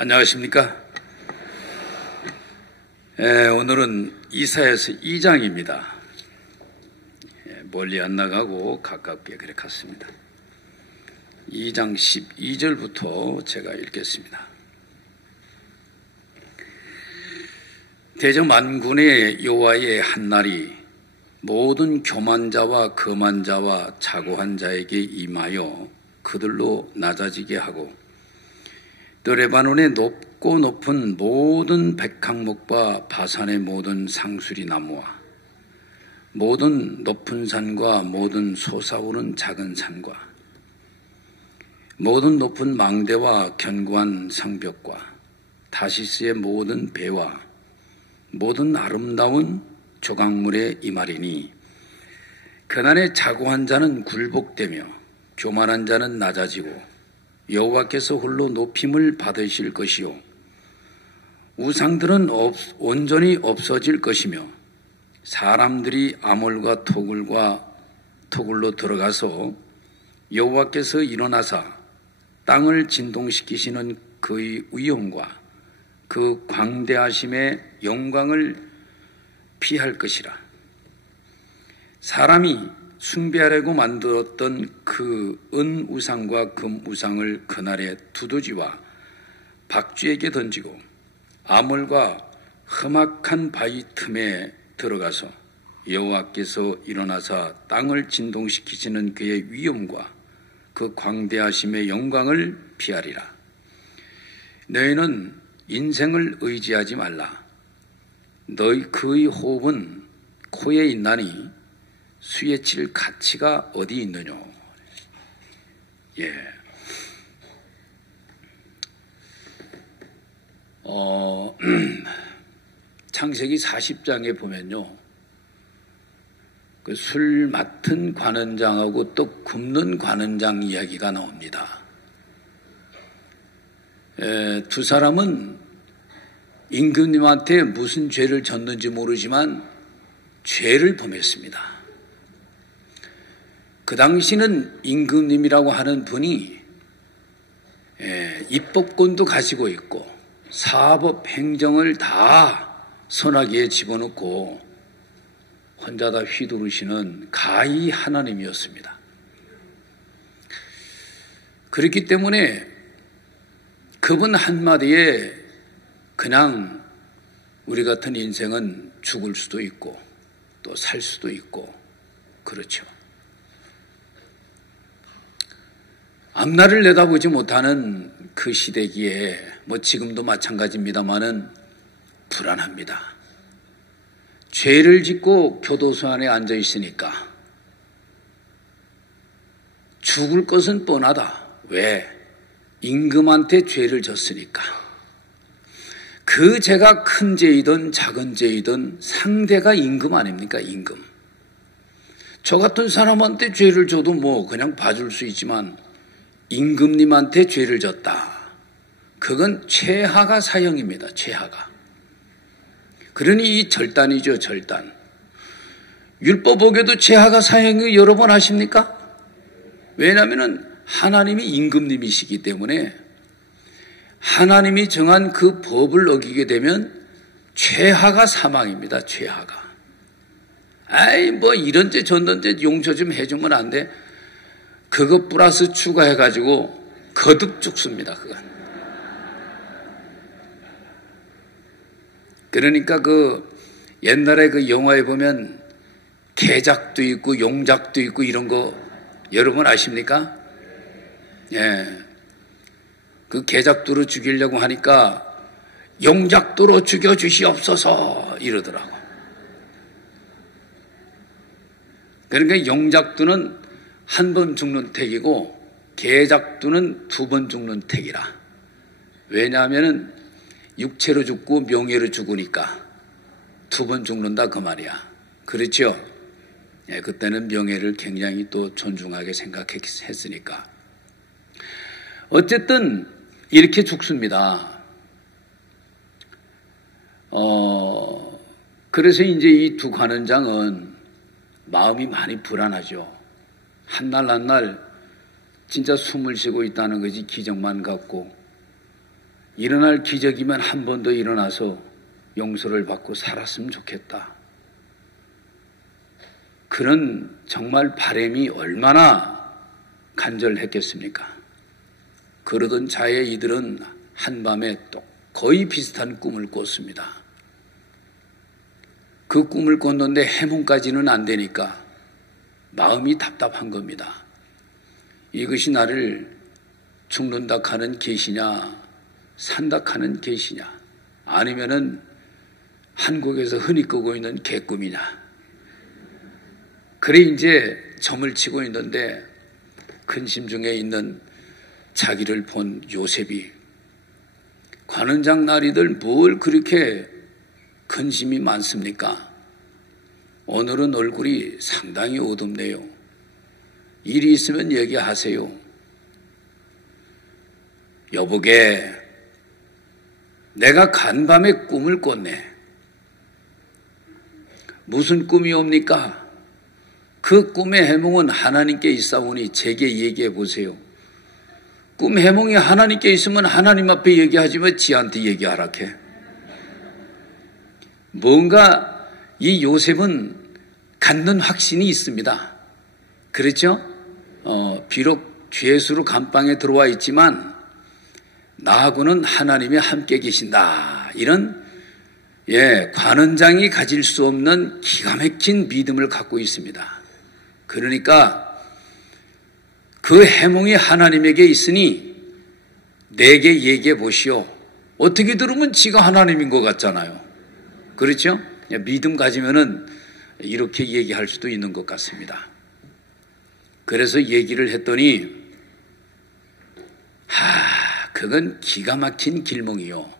안녕하십니까? 오늘은 이사야서 2장입니다. 멀리 안 나가고 가깝게 그래 갔습니다. 2장 12절부터 제가 읽겠습니다. 대저 만군의 여호와의 한날이 모든 교만자와 거만자와 자고한 자에게 임하여 그들로 낮아지게 하고 또 레바논의 높고 높은 모든 백향목과 바산의 모든 상수리 나무와 모든 높은 산과 모든 솟아오른 작은 산과 모든 높은 망대와 견고한 성벽과 다시스의 모든 배와 모든 아름다운 조각물에 임하리니 그날에 자고한 자는 굴복되며 교만한 자는 낮아지고 여호와께서 홀로 높임을 받으실 것이요 우상들은 온전히 없어질 것이며 사람들이 아몰과 토굴로 들어가서 여호와께서 일어나사 땅을 진동시키시는 그의 위엄과 그 광대하심의 영광을 피할 것이라. 사람이 숭배하려고 만들었던 그 은우상과 금우상을 그날에 두더지와 박쥐에게 던지고 아몰과 험악한 바위 틈에 들어가서 여호와께서 일어나사 땅을 진동시키시는 그의 위엄과 그 광대하심의 영광을 피하리라. 너희는 인생을 의지하지 말라. 너희 그의 호흡은 코에 있나니 수에 칠 가치가 어디 있느냐. 창세기 40장에 보면요, 그 술 맡은 관원장하고 떡 굽는 관원장 이야기가 나옵니다. 두 사람은 임금님한테 무슨 죄를 졌는지 모르지만 죄를 범했습니다. 그 당시는 임금님이라고 하는 분이 입법권도 가지고 있고 사법 행정을 다 손아귀에 집어넣고 혼자 다 휘두르시는 가히 하나님이었습니다. 그렇기 때문에 그분 한마디에 그냥 우리 같은 인생은 죽을 수도 있고 또 살 수도 있고 그렇죠. 앞날을 내다보지 못하는 그 시대기에 지금도 마찬가지입니다마는 불안합니다. 죄를 짓고 교도소 안에 앉아 있으니까 죽을 것은 뻔하다. 왜? 임금한테 죄를 졌으니까. 그 죄가 큰 죄이든 작은 죄이든 상대가 임금 아닙니까? 임금. 저 같은 사람한테 죄를 져도 그냥 봐줄 수 있지만 임금님한테 죄를 졌다. 그건 최하가 사형입니다. 최하가. 그러니 이 절단이죠. 절단. 율법에도 최하가 사형이 여러 번 하십니까? 왜냐하면 하나님이 임금님이시기 때문에 하나님이 정한 그 법을 어기게 되면 최하가 사망입니다. 최하가. 이런 죄 저런 죄 용서 좀 해주면 안 돼? 그것 플러스 추가해가지고 거듭 죽습니다. 그건. 그러니까 옛날에 그 영화에 보면 개작도 있고 용작도 있고 이런 거 여러분 아십니까? 그 개작두로 죽이려고 하니까 용작두로 죽여주시옵소서 이러더라고. 그러니까 용작두는 한 번 죽는 택이고 개작두는 2번 죽는 택이라. 왜냐하면 육체로 죽고 명예로 죽으니까 2번 죽는다 그 말이야. 그렇죠? 그때는 명예를 굉장히 또 존중하게 생각했으니까. 어쨌든 이렇게 죽습니다. 그래서 이제 이 두 관원장은 마음이 많이 불안하죠. 한날 진짜 숨을 쉬고 있다는 것이 기적만 같고 일어날 기적이면 한 번 더 일어나서 용서를 받고 살았으면 좋겠다. 그런 정말 바람이 얼마나 간절했겠습니까? 그러던 차에 이들은 한밤에 또 거의 비슷한 꿈을 꿨습니다. 그 꿈을 꿨는데 해몽까지는 안 되니까 마음이 답답한 겁니다. 이것이 나를 죽는다 하는 계시냐, 산다 하는 계시냐, 아니면은 한국에서 흔히 끄고 있는 개꿈이냐. 그래 이제 점을 치고 있는데 근심 중에 있는 자기를 본 요셉이, 관원장 나리들 뭘 그렇게 근심이 많습니까? 오늘은 얼굴이 상당히 어둡네요. 일이 있으면 얘기하세요. 여보게, 내가 간밤에 꿈을 꿨네. 무슨 꿈이 옵니까? 그 꿈의 해몽은 하나님께 있사오니 제게 얘기해 보세요. 꿈 해몽이 하나님께 있으면 하나님 앞에 얘기하지 왜 지한테 얘기하라 해? 뭔가 이 요셉은 갖는 확신이 있습니다. 그렇죠? 비록 죄수로 감방에 들어와 있지만 나하고는 하나님이 함께 계신다. 이런 관원장이 가질 수 없는 기가 막힌 믿음을 갖고 있습니다. 그러니까 그 해몽이 하나님에게 있으니 내게 얘기해 보시오. 어떻게 들으면 지가 하나님인 것 같잖아요. 그렇죠? 믿음 가지면은 이렇게 얘기할 수도 있는 것 같습니다. 그래서 얘기를 했더니 그건 기가 막힌 길몽이요.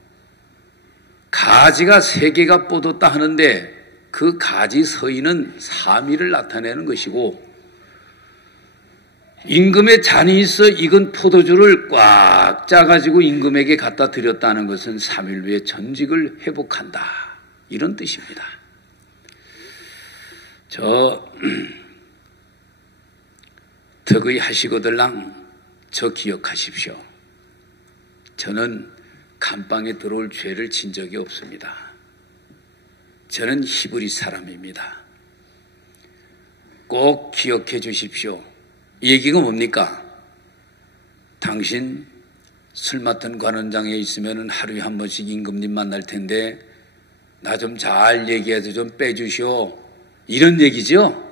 가지가 3개가 뻗었다 하는데 그 가지 서인은 3일을 나타내는 것이고, 임금의 잔이 있어 익은 포도주를 꽉 짜가지고 임금에게 갖다 드렸다는 것은 3일 후에 전직을 회복한다. 이런 뜻입니다. 덕의 하시거들랑 저 기억하십시오. 저는 감방에 들어올 죄를 진 적이 없습니다. 저는 히브리 사람입니다. 꼭 기억해 주십시오. 이 얘기가 뭡니까? 당신 술 맡은 관원장에 있으면 하루에 한 번씩 임금님 만날 텐데 나 좀 잘 얘기해서 좀 빼주시오. 이런 얘기죠?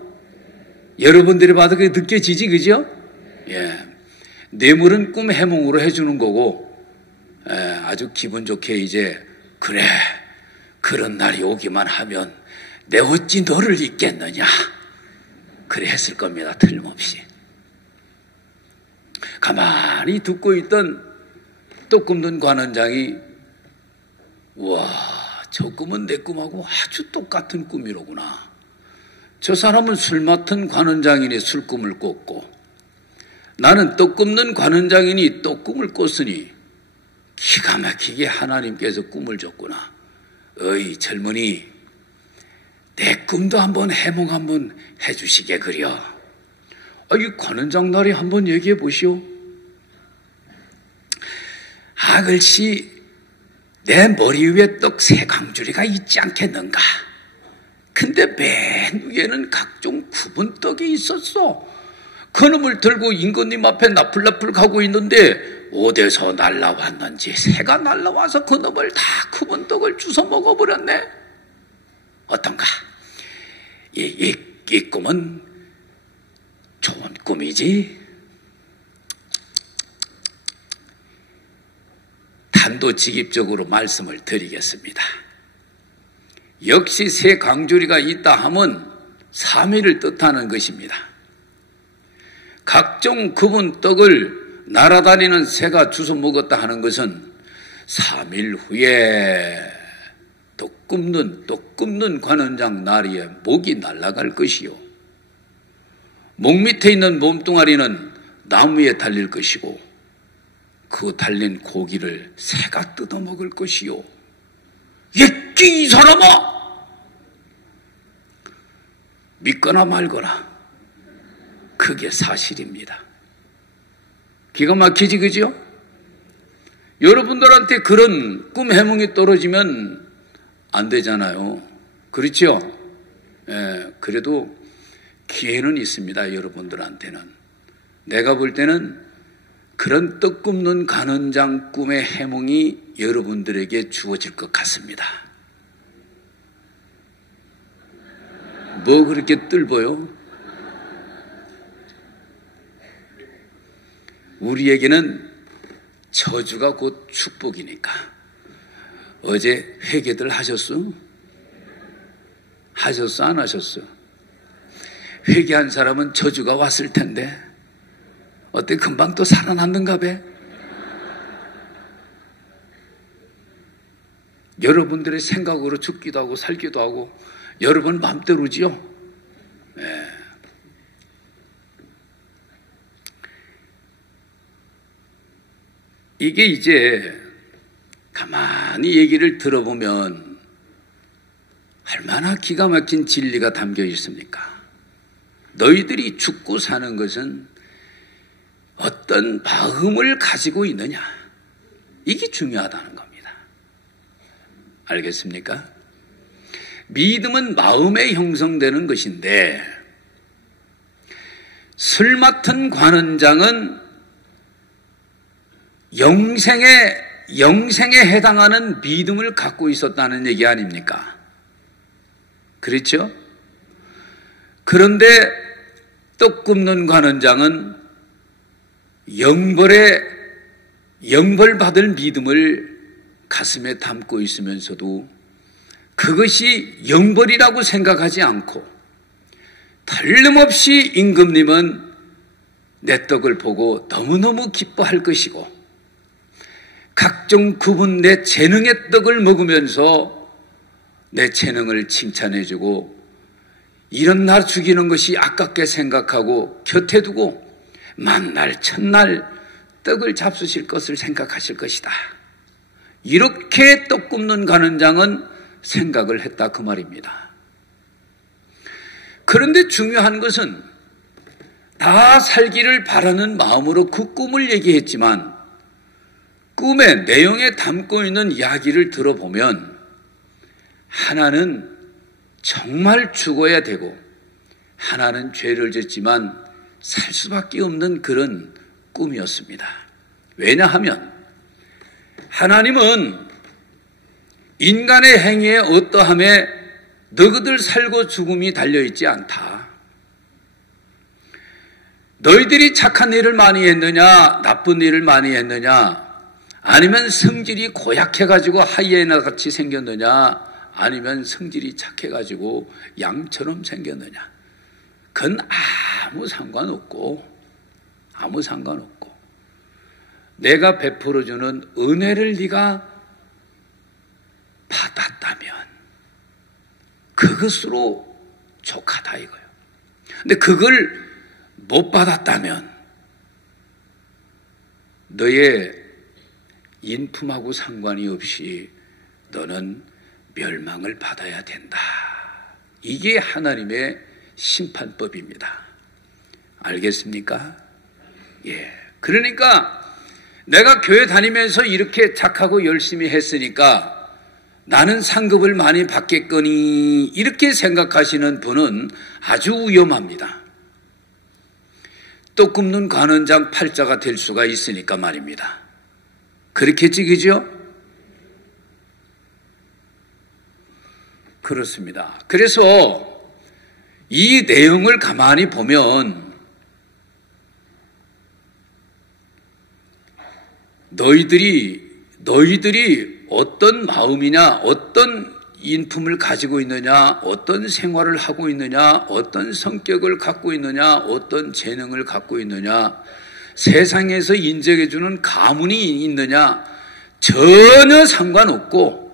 여러분들이 봐도 그게 느껴지지, 그죠? 뇌물은 꿈 해몽으로 해주는 거고, 아주 기분 좋게 이제 그래, 그런 날이 오기만 하면 내 어찌 너를 잊겠느냐. 그래 했을 겁니다. 틀림없이. 가만히 듣고 있던 또 꿈든 관원장이 와, 저 꿈은 내 꿈하고 아주 똑같은 꿈이로구나. 저 사람은 술 맡은 관원장이니 술 꿈을 꿨고 나는 떡 굽는 관원장이니 떡 꿈을 꿨으니 기가 막히게 하나님께서 꿈을 줬구나. 어이 젊은이, 내 꿈도 한번 해몽 한번 해주시게 그려. 이 관원장 날이 한번 얘기해 보시오. 글씨 내 머리 위에 떡 3강줄이가 있지 않겠는가. 근데 맨 위에는 각종 굽은 떡이 있었어. 그놈을 들고 임금님 앞에 나풀나풀 가고 있는데 어디서 날라왔는지 새가 날라와서 그놈을 다 굽은 떡을 주워 먹어버렸네. 어떤가? 이 꿈은 좋은 꿈이지. 단도직입적으로 말씀을 드리겠습니다. 역시 새 강조리가 있다 하면 3일을 뜻하는 것입니다. 각종 굽은 떡을 날아다니는 새가 주워 먹었다 하는 것은 3일 후에 떡 굽는 관원장 나리에 목이 날아갈 것이요. 목 밑에 있는 몸뚱아리는 나무에 달릴 것이고 그 달린 고기를 새가 뜯어먹을 것이요. 이 사람아! 믿거나 말거나 그게 사실입니다. 기가 막히지, 그죠? 여러분들한테 그런 꿈 해몽이 떨어지면 안 되잖아요. 그렇죠? 예, 그래도 기회는 있습니다. 여러분들한테는. 내가 볼 때는 그런 떡 굽는 관원장 꿈의 해몽이 여러분들에게 주어질 것 같습니다. 뭐 그렇게 뜰보요? 우리에게는 저주가 곧 축복이니까. 어제 회개들 하셨어? 하셨어? 안 하셨어? 회개한 사람은 저주가 왔을 텐데 어때? 금방 또 살아났는가 봐? 여러분들의 생각으로 죽기도 하고 살기도 하고 여러분 마음대로지요? 네. 이게 이제 가만히 얘기를 들어보면 얼마나 기가 막힌 진리가 담겨 있습니까? 너희들이 죽고 사는 것은 어떤 마음을 가지고 있느냐, 이게 중요하다는 겁니다. 알겠습니까? 믿음은 마음에 형성되는 것인데 술 맡은 관원장은 영생에 해당하는 믿음을 갖고 있었다는 얘기 아닙니까? 그렇죠? 그런데 떡 굽는 관원장은 영벌받을 믿음을 가슴에 담고 있으면서도 그것이 영벌이라고 생각하지 않고 틀림없이 임금님은 내 떡을 보고 너무너무 기뻐할 것이고 각종 구분 내 재능의 떡을 먹으면서 내 재능을 칭찬해주고 이런 날 죽이는 것이 아깝게 생각하고 곁에 두고 만날 첫날 떡을 잡수실 것을 생각하실 것이다. 이렇게 떡 굽는 관원장은 생각을 했다 그 말입니다. 그런데 중요한 것은 다 살기를 바라는 마음으로 그 꿈을 얘기했지만 꿈의 내용에 담고 있는 이야기를 들어보면 하나는 정말 죽어야 되고 하나는 죄를 짓지만 살 수밖에 없는 그런 꿈이었습니다. 왜냐하면 하나님은 인간의 행위에 어떠함에 너희들 살고 죽음이 달려있지 않다. 너희들이 착한 일을 많이 했느냐 나쁜 일을 많이 했느냐 아니면 성질이 고약해가지고 하이에나 같이 생겼느냐 아니면 성질이 착해가지고 양처럼 생겼느냐, 그건 아무 상관없고 내가 베풀어주는 은혜를 네가 받았다면 그것으로 족하다 이거예요. 근데 그걸 못 받았다면 너의 인품하고 상관이 없이 너는 멸망을 받아야 된다. 이게 하나님의 심판법입니다. 알겠습니까? 예. 그러니까 내가 교회 다니면서 이렇게 착하고 열심히 했으니까 나는 상급을 많이 받겠거니 이렇게 생각하시는 분은 아주 위험합니다. 떡 굽는 관원장 팔자가 될 수가 있으니까 말입니다. 그렇겠지, 그죠? 그렇습니다. 그래서 이 내용을 가만히 보면 너희들이 어떤 마음이냐, 어떤 인품을 가지고 있느냐, 어떤 생활을 하고 있느냐, 어떤 성격을 갖고 있느냐, 어떤 재능을 갖고 있느냐, 세상에서 인정해주는 가문이 있느냐 전혀 상관없고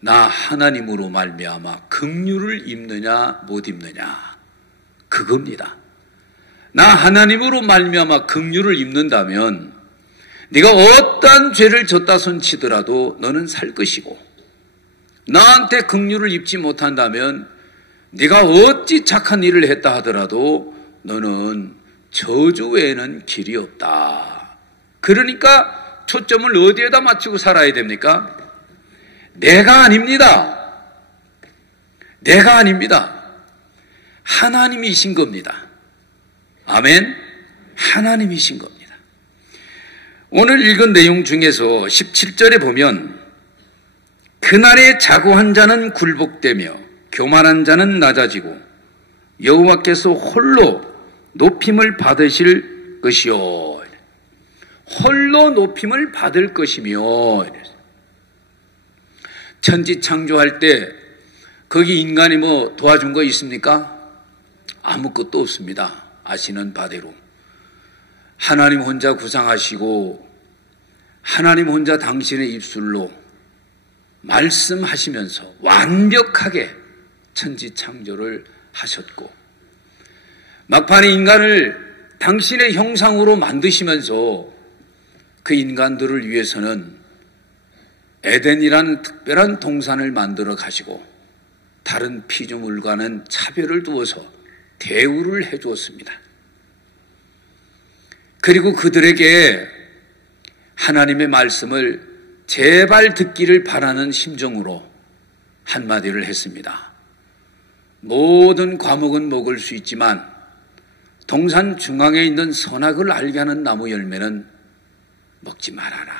나 하나님으로 말미암아 긍휼을 입느냐 못 입느냐 그겁니다. 나 하나님으로 말미암아 긍휼을 입는다면 네가 어떠한 죄를 졌다 손치더라도 너는 살 것이고 나한테 긍휼을 입지 못한다면 네가 어찌 착한 일을 했다 하더라도 너는 저주 외에는 길이 없다. 그러니까 초점을 어디에다 맞추고 살아야 됩니까? 내가 아닙니다. 내가 아닙니다. 하나님이신 겁니다. 아멘. 하나님이신 겁니다. 오늘 읽은 내용 중에서 17절에 보면 그날에 자고한 자는 굴복되며 교만한 자는 낮아지고 여호와께서 홀로 높임을 받으실 것이요. 홀로 높임을 받을 것이며. 천지 창조할 때 거기 인간이 뭐 도와준 거 있습니까? 아무것도 없습니다. 아시는 바대로. 하나님 혼자 구상하시고 하나님 혼자 당신의 입술로 말씀하시면서 완벽하게 천지 창조를 하셨고 막판에 인간을 당신의 형상으로 만드시면서 그 인간들을 위해서는 에덴이라는 특별한 동산을 만들어 가시고 다른 피조물과는 차별을 두어서 대우를 해 주었습니다. 그리고 그들에게 하나님의 말씀을 제발 듣기를 바라는 심정으로 한마디를 했습니다. 모든 과목은 먹을 수 있지만 동산 중앙에 있는 선악을 알게 하는 나무 열매는 먹지 말아라.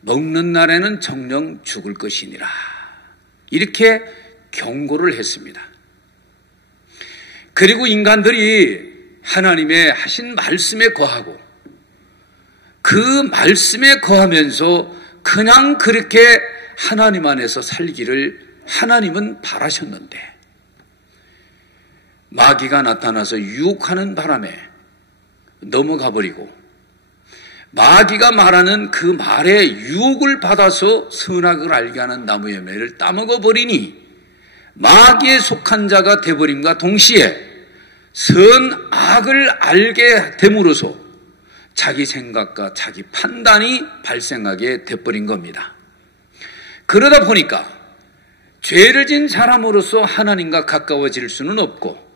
먹는 날에는 정녕 죽을 것이니라. 이렇게 경고를 했습니다. 그리고 인간들이 하나님의 하신 말씀에 거하고 그 말씀에 거하면서 그냥 그렇게 하나님 안에서 살기를 하나님은 바라셨는데 마귀가 나타나서 유혹하는 바람에 넘어가 버리고 마귀가 말하는 그 말에 유혹을 받아서 선악을 알게 하는 나무 열매를 따먹어 버리니 마귀에 속한 자가 되어버림과 동시에 선악을 알게 됨으로써 자기 생각과 자기 판단이 발생하게 돼버린 겁니다. 그러다 보니까 죄를 진 사람으로서 하나님과 가까워질 수는 없고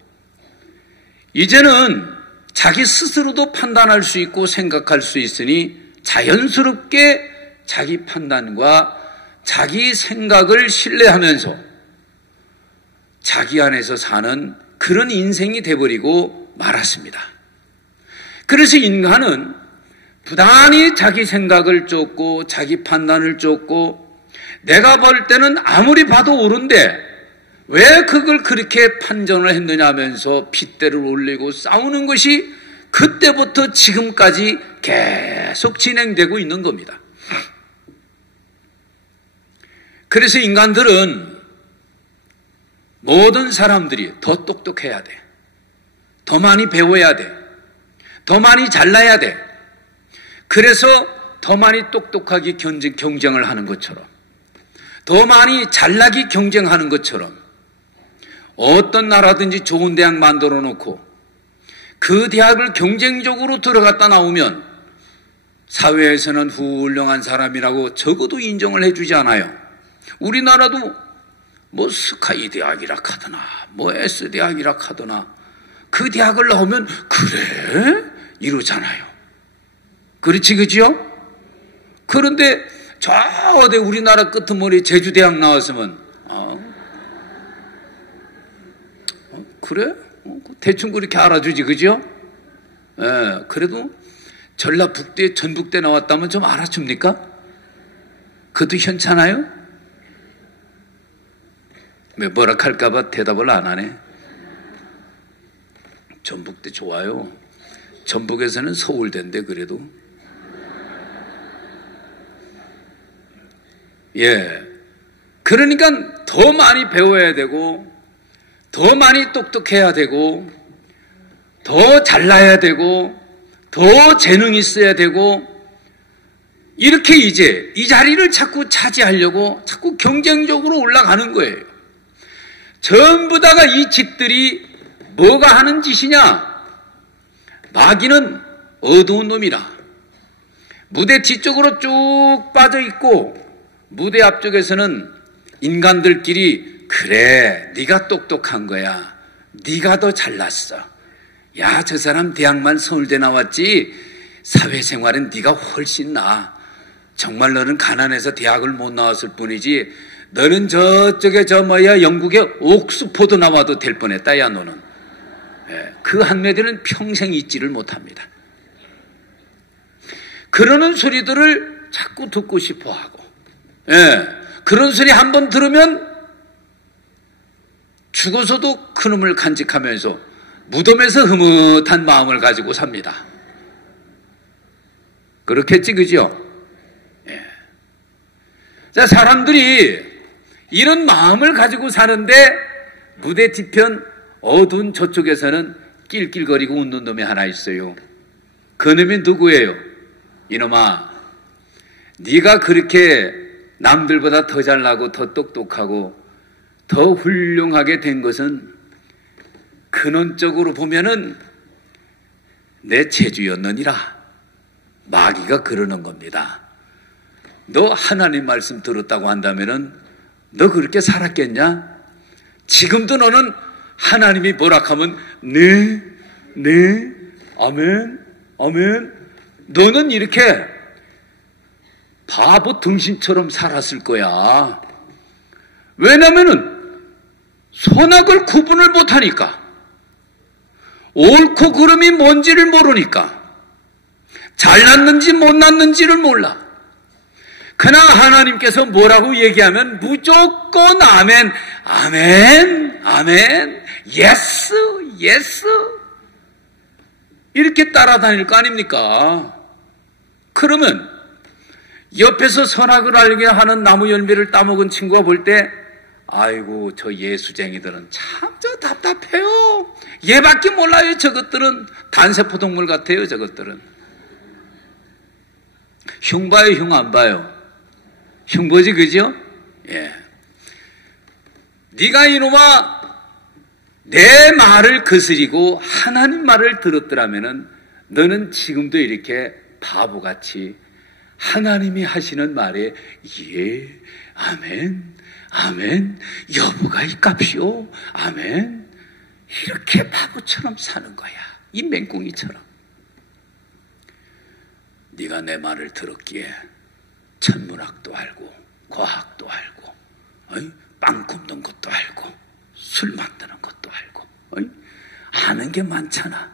이제는 자기 스스로도 판단할 수 있고 생각할 수 있으니 자연스럽게 자기 판단과 자기 생각을 신뢰하면서 자기 안에서 사는 그런 인생이 돼버리고 말았습니다. 그래서 인간은 부단히 자기 생각을 쫓고 자기 판단을 쫓고 내가 볼 때는 아무리 봐도 옳은데 왜 그걸 그렇게 판정을 했느냐 하면서 핏대를 올리고 싸우는 것이 그때부터 지금까지 계속 진행되고 있는 겁니다. 그래서 인간들은 모든 사람들이 더 똑똑해야 돼. 더 많이 배워야 돼. 더 많이 잘나야 돼. 그래서 더 많이 똑똑하게 경쟁을 하는 것처럼 더 많이 잘나게 경쟁하는 것처럼 어떤 나라든지 좋은 대학 만들어 놓고 그 대학을 경쟁적으로 들어갔다 나오면 사회에서는 훌륭한 사람이라고 적어도 인정을 해주지 않아요. 우리나라도 뭐 스카이 대학이라 하더나 뭐 S 대학이라 하더나 그 대학을 나오면 그래? 이러잖아요. 그렇지 그죠? 그런데 저 어디 우리나라 끄트머리 제주대학 나왔으면 그래? 대충 그렇게 알아주지 그죠? 예, 그래도 전라북대 전북대 나왔다면 좀 알아줍니까? 그것도 현찮아요? 왜 뭐라 할까봐 대답을 안 하네. 전북대 좋아요. 전북에서는 서울대인데 그래도 예. 그러니까 더 많이 배워야 되고 더 많이 똑똑해야 되고 더 잘나야 되고 더 재능이 있어야 되고 이렇게 이제 이 자리를 자꾸 차지하려고 자꾸 경쟁적으로 올라가는 거예요. 전부 다가 이 짓들이 뭐가 하는 짓이냐? 마귀는 어두운 놈이라. 무대 뒤쪽으로 쭉 빠져 있고 무대 앞쪽에서는 인간들끼리 그래 네가 똑똑한 거야. 네가 더 잘났어. 야, 저 사람 대학만 서울대 나왔지 사회생활은 네가 훨씬 나아. 정말 너는 가난해서 대학을 못 나왔을 뿐이지 너는 저쪽에 영국의 옥스포드 나와도 될 뻔했다 야 너는. 그 한마디는 평생 잊지를 못합니다. 그러는 소리들을 자꾸 듣고 싶어 하고, 그런 소리 한번 들으면 죽어서도 그놈을 간직하면서 무덤에서 흐뭇한 마음을 가지고 삽니다. 그렇겠지, 그죠? 자, 사람들이 이런 마음을 가지고 사는데 무대 뒤편 어두운 저쪽에서는 낄낄거리고 웃는 놈이 하나 있어요. 그 놈이 누구예요? 이놈아, 네가 그렇게 남들보다 더 잘나고 더 똑똑하고 더 훌륭하게 된 것은 근원적으로 보면은 내 재주였느니라. 마귀가 그러는 겁니다. 너 하나님 말씀 들었다고 한다면은 너 그렇게 살았겠냐? 지금도 너는 하나님이 뭐라 하면 네, 아멘, 아멘. 너는 이렇게 바보 등신처럼 살았을 거야. 왜냐면은 선악을 구분을 못하니까, 옳고 그름이 뭔지를 모르니까, 잘났는지 못났는지를 몰라. 그러나 하나님께서 뭐라고 얘기하면 무조건 아멘, 아멘, 아멘, 예스, 예스 이렇게 따라다닐 거 아닙니까? 그러면 옆에서 선악을 알게 하는 나무 열매를 따먹은 친구가 볼 때 아이고 저 예수쟁이들은 참 저 답답해요. 얘밖에 몰라요. 저것들은 단세포 동물 같아요. 저것들은 흉 봐요, 흉 안 봐요? 흉 보지, 그죠? 예. 네가 이놈아 내 말을 거스리고 하나님 말을 들었더라면은 너는 지금도 이렇게 바보같이 하나님이 하시는 말에 예, 아멘, 아멘, 여보가 이값이요, 아멘, 이렇게 바보처럼 사는 거야. 이 맹꽁이처럼. 네가 내 말을 들었기에 천문학도 알고 과학도 알고 빵 굽는 것도 알고 술 만드는 것도 알고 아는 게 많잖아.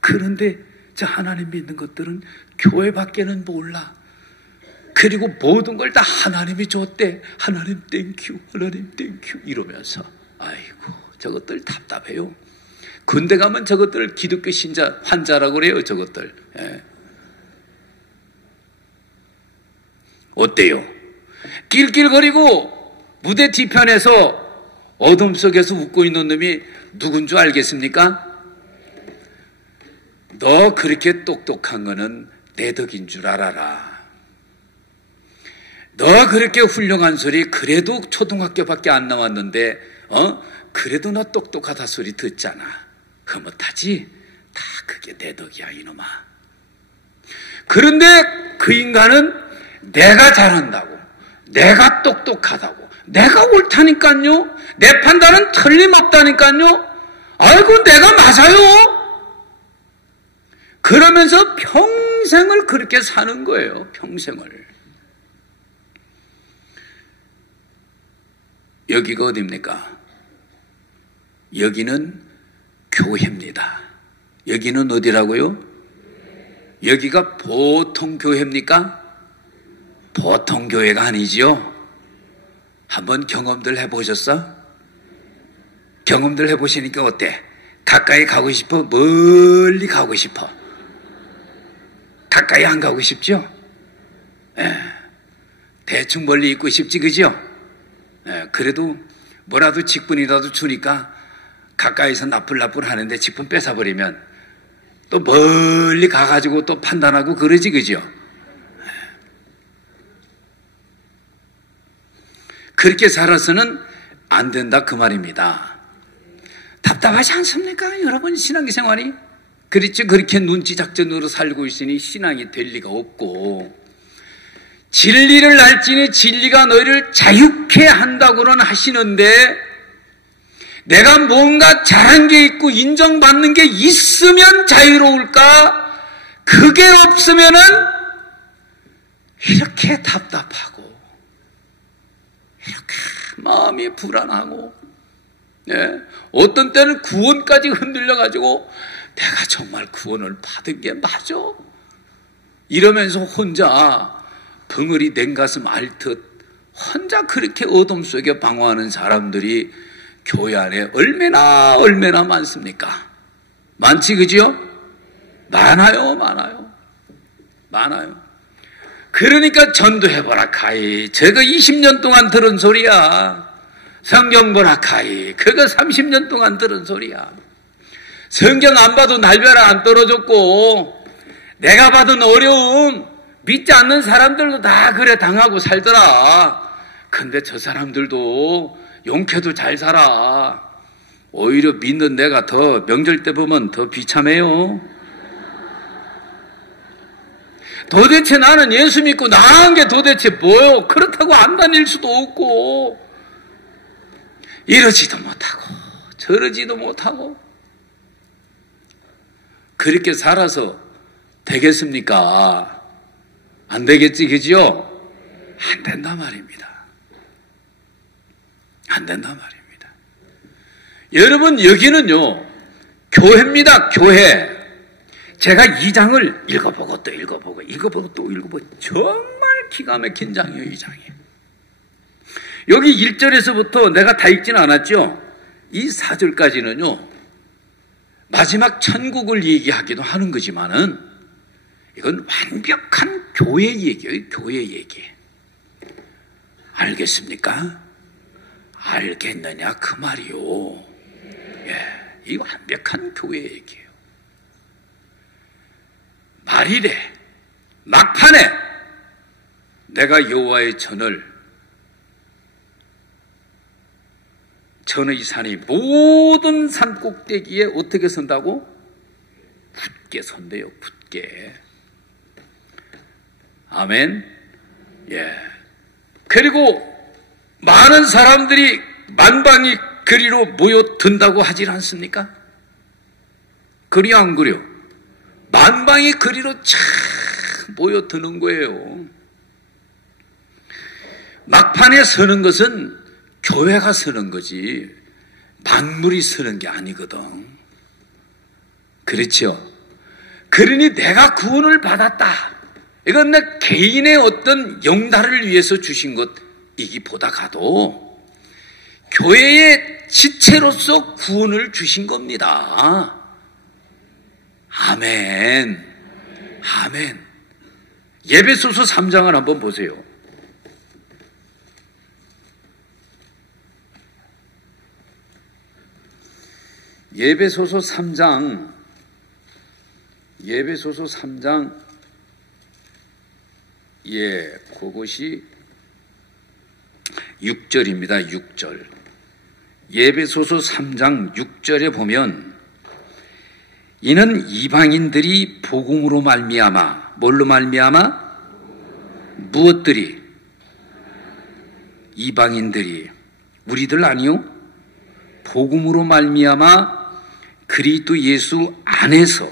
그런데 저 하나님 믿는 것들은 교회밖에는 몰라. 그리고 모든 걸 다 하나님이 줬대. 하나님 땡큐, 하나님 땡큐 이러면서 아이고 저것들 답답해요. 군대 가면 저것들 기독교 신자 환자라고 그래요. 저것들. 예. 어때요? 낄낄거리고 무대 뒤편에서 어둠 속에서 웃고 있는 놈이 누군 줄 알겠습니까? 너 그렇게 똑똑한 거는 내 덕인 줄 알아라. 너 그렇게 훌륭한 소리 그래도 초등학교밖에 안 나왔는데 그래도 너 똑똑하다 소리 듣잖아. 흐뭇하지? 다 그게 내 덕이야 이놈아. 그런데 그 인간은 내가 잘한다고, 내가 똑똑하다고, 내가 옳다니까요, 내 판단은 틀림없다니까요, 아이고 내가 맞아요 그러면서 평생을 그렇게 사는 거예요. 평생을. 여기가 어디입니까? 여기는 교회입니다. 여기는 어디라고요? 여기가 보통 교회입니까? 보통 교회가 아니지요. 한번 경험들 해보셨어? 경험들 해보시니까 어때? 가까이 가고 싶어? 멀리 가고 싶어? 가까이 안 가고 싶죠? 대충 멀리 있고 싶지, 그죠? 그래도 뭐라도 직분이라도 주니까 가까이서 나풀나풀 하는데 직분 뺏어버리면 또 멀리 가가지고 또 판단하고 그러지, 그죠? 그렇게 살아서는 안 된다 그 말입니다. 답답하지 않습니까? 여러분 신앙 생활이? 그렇죠. 그렇게 눈치 작전으로 살고 있으니 신앙이 될 리가 없고, 진리를 알지니 진리가 너희를 자유케 한다고는 하시는데 내가 뭔가 잘한 게 있고 인정받는 게 있으면 자유로울까? 그게 없으면은 이렇게 답답하고 이렇게 마음이 불안하고 어떤 때는 구원까지 흔들려가지고 내가 정말 구원을 받은 게 맞아? 이러면서 혼자 벙어리 냉가슴 앓듯 혼자 그렇게 어둠 속에 방황하는 사람들이 교회 안에 얼마나 많습니까? 많지, 그죠? 많아요. 그러니까 전도해보라 카이. 저거 20년 동안 들은 소리야. 성경 보라 카이. 그거 30년 동안 들은 소리야. 성경 안 봐도 날벼락 안 떨어졌고 내가 받은 어려움 믿지 않는 사람들도 다 그래 당하고 살더라. 근데 저 사람들도 용케도 잘 살아. 오히려 믿는 내가 더 명절 때 보면 더 비참해요. 도대체 나는 예수 믿고 나은 게 도대체 뭐요? 그렇다고 안 다닐 수도 없고 이러지도 못하고 저러지도 못하고 그렇게 살아서 되겠습니까? 안 되겠지, 그죠? 안 된단 말입니다. 안 된단 말입니다. 여러분, 여기는요, 교회입니다, 교회. 제가 이 장을 읽어보고 또 읽어보고 정말 기가 막힌 장이에요, 이 장이. 여기 1절에서부터 내가 다 읽지는 않았죠? 이 4절까지는요, 마지막 천국을 얘기하기도 하는 거지만은 이건 완벽한 교회 얘기예요, 교회 얘기. 알겠습니까? 알겠느냐 그 말이요. 이 완벽한 교회 얘기예요. 말이래 막판에 내가 여호와의 전의 산이 모든 산 꼭대기에 어떻게 선다고? 굳게 선대요. 굳게. 아멘. 그리고 많은 사람들이 만방이 그리로 모여든다고 하질 않습니까? 그리 안 그려? 만방이 그리로 참 모여드는 거예요. 막판에 서는 것은 교회가 서는 거지 만물이 서는 게 아니거든. 그렇죠? 그러니 내가 구원을 받았다. 이건 내 개인의 어떤 영달을 위해서 주신 것이기보다가도 교회의 지체로서 구원을 주신 겁니다. 아멘. 아멘. 에베소서 3장을 한번 보세요. 에베소서 3장 그것이 6절입니다. 6절. 에베소서 3장 6절에 보면 이는 이방인들이 복음으로 말미암아 뭘로 말미암아? 무엇들이? 이방인들이 우리들 아니요? 복음으로 말미암아 그리스도 예수 안에서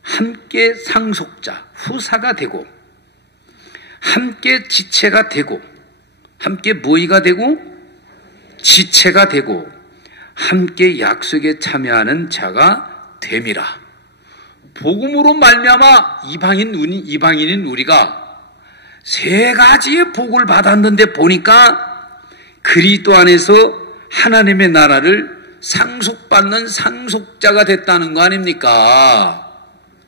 함께 상속자, 후사가 되고 함께 지체가 되고 함께 뭐이가 되고 지체가 되고 함께 약속에 참여하는 자가 됨이라. 복음으로 말미암아 이방인인 우리가 세 가지의 복을 받았는데 보니까 그리스도 안에서 하나님의 나라를 상속받는 상속자가 됐다는 거 아닙니까?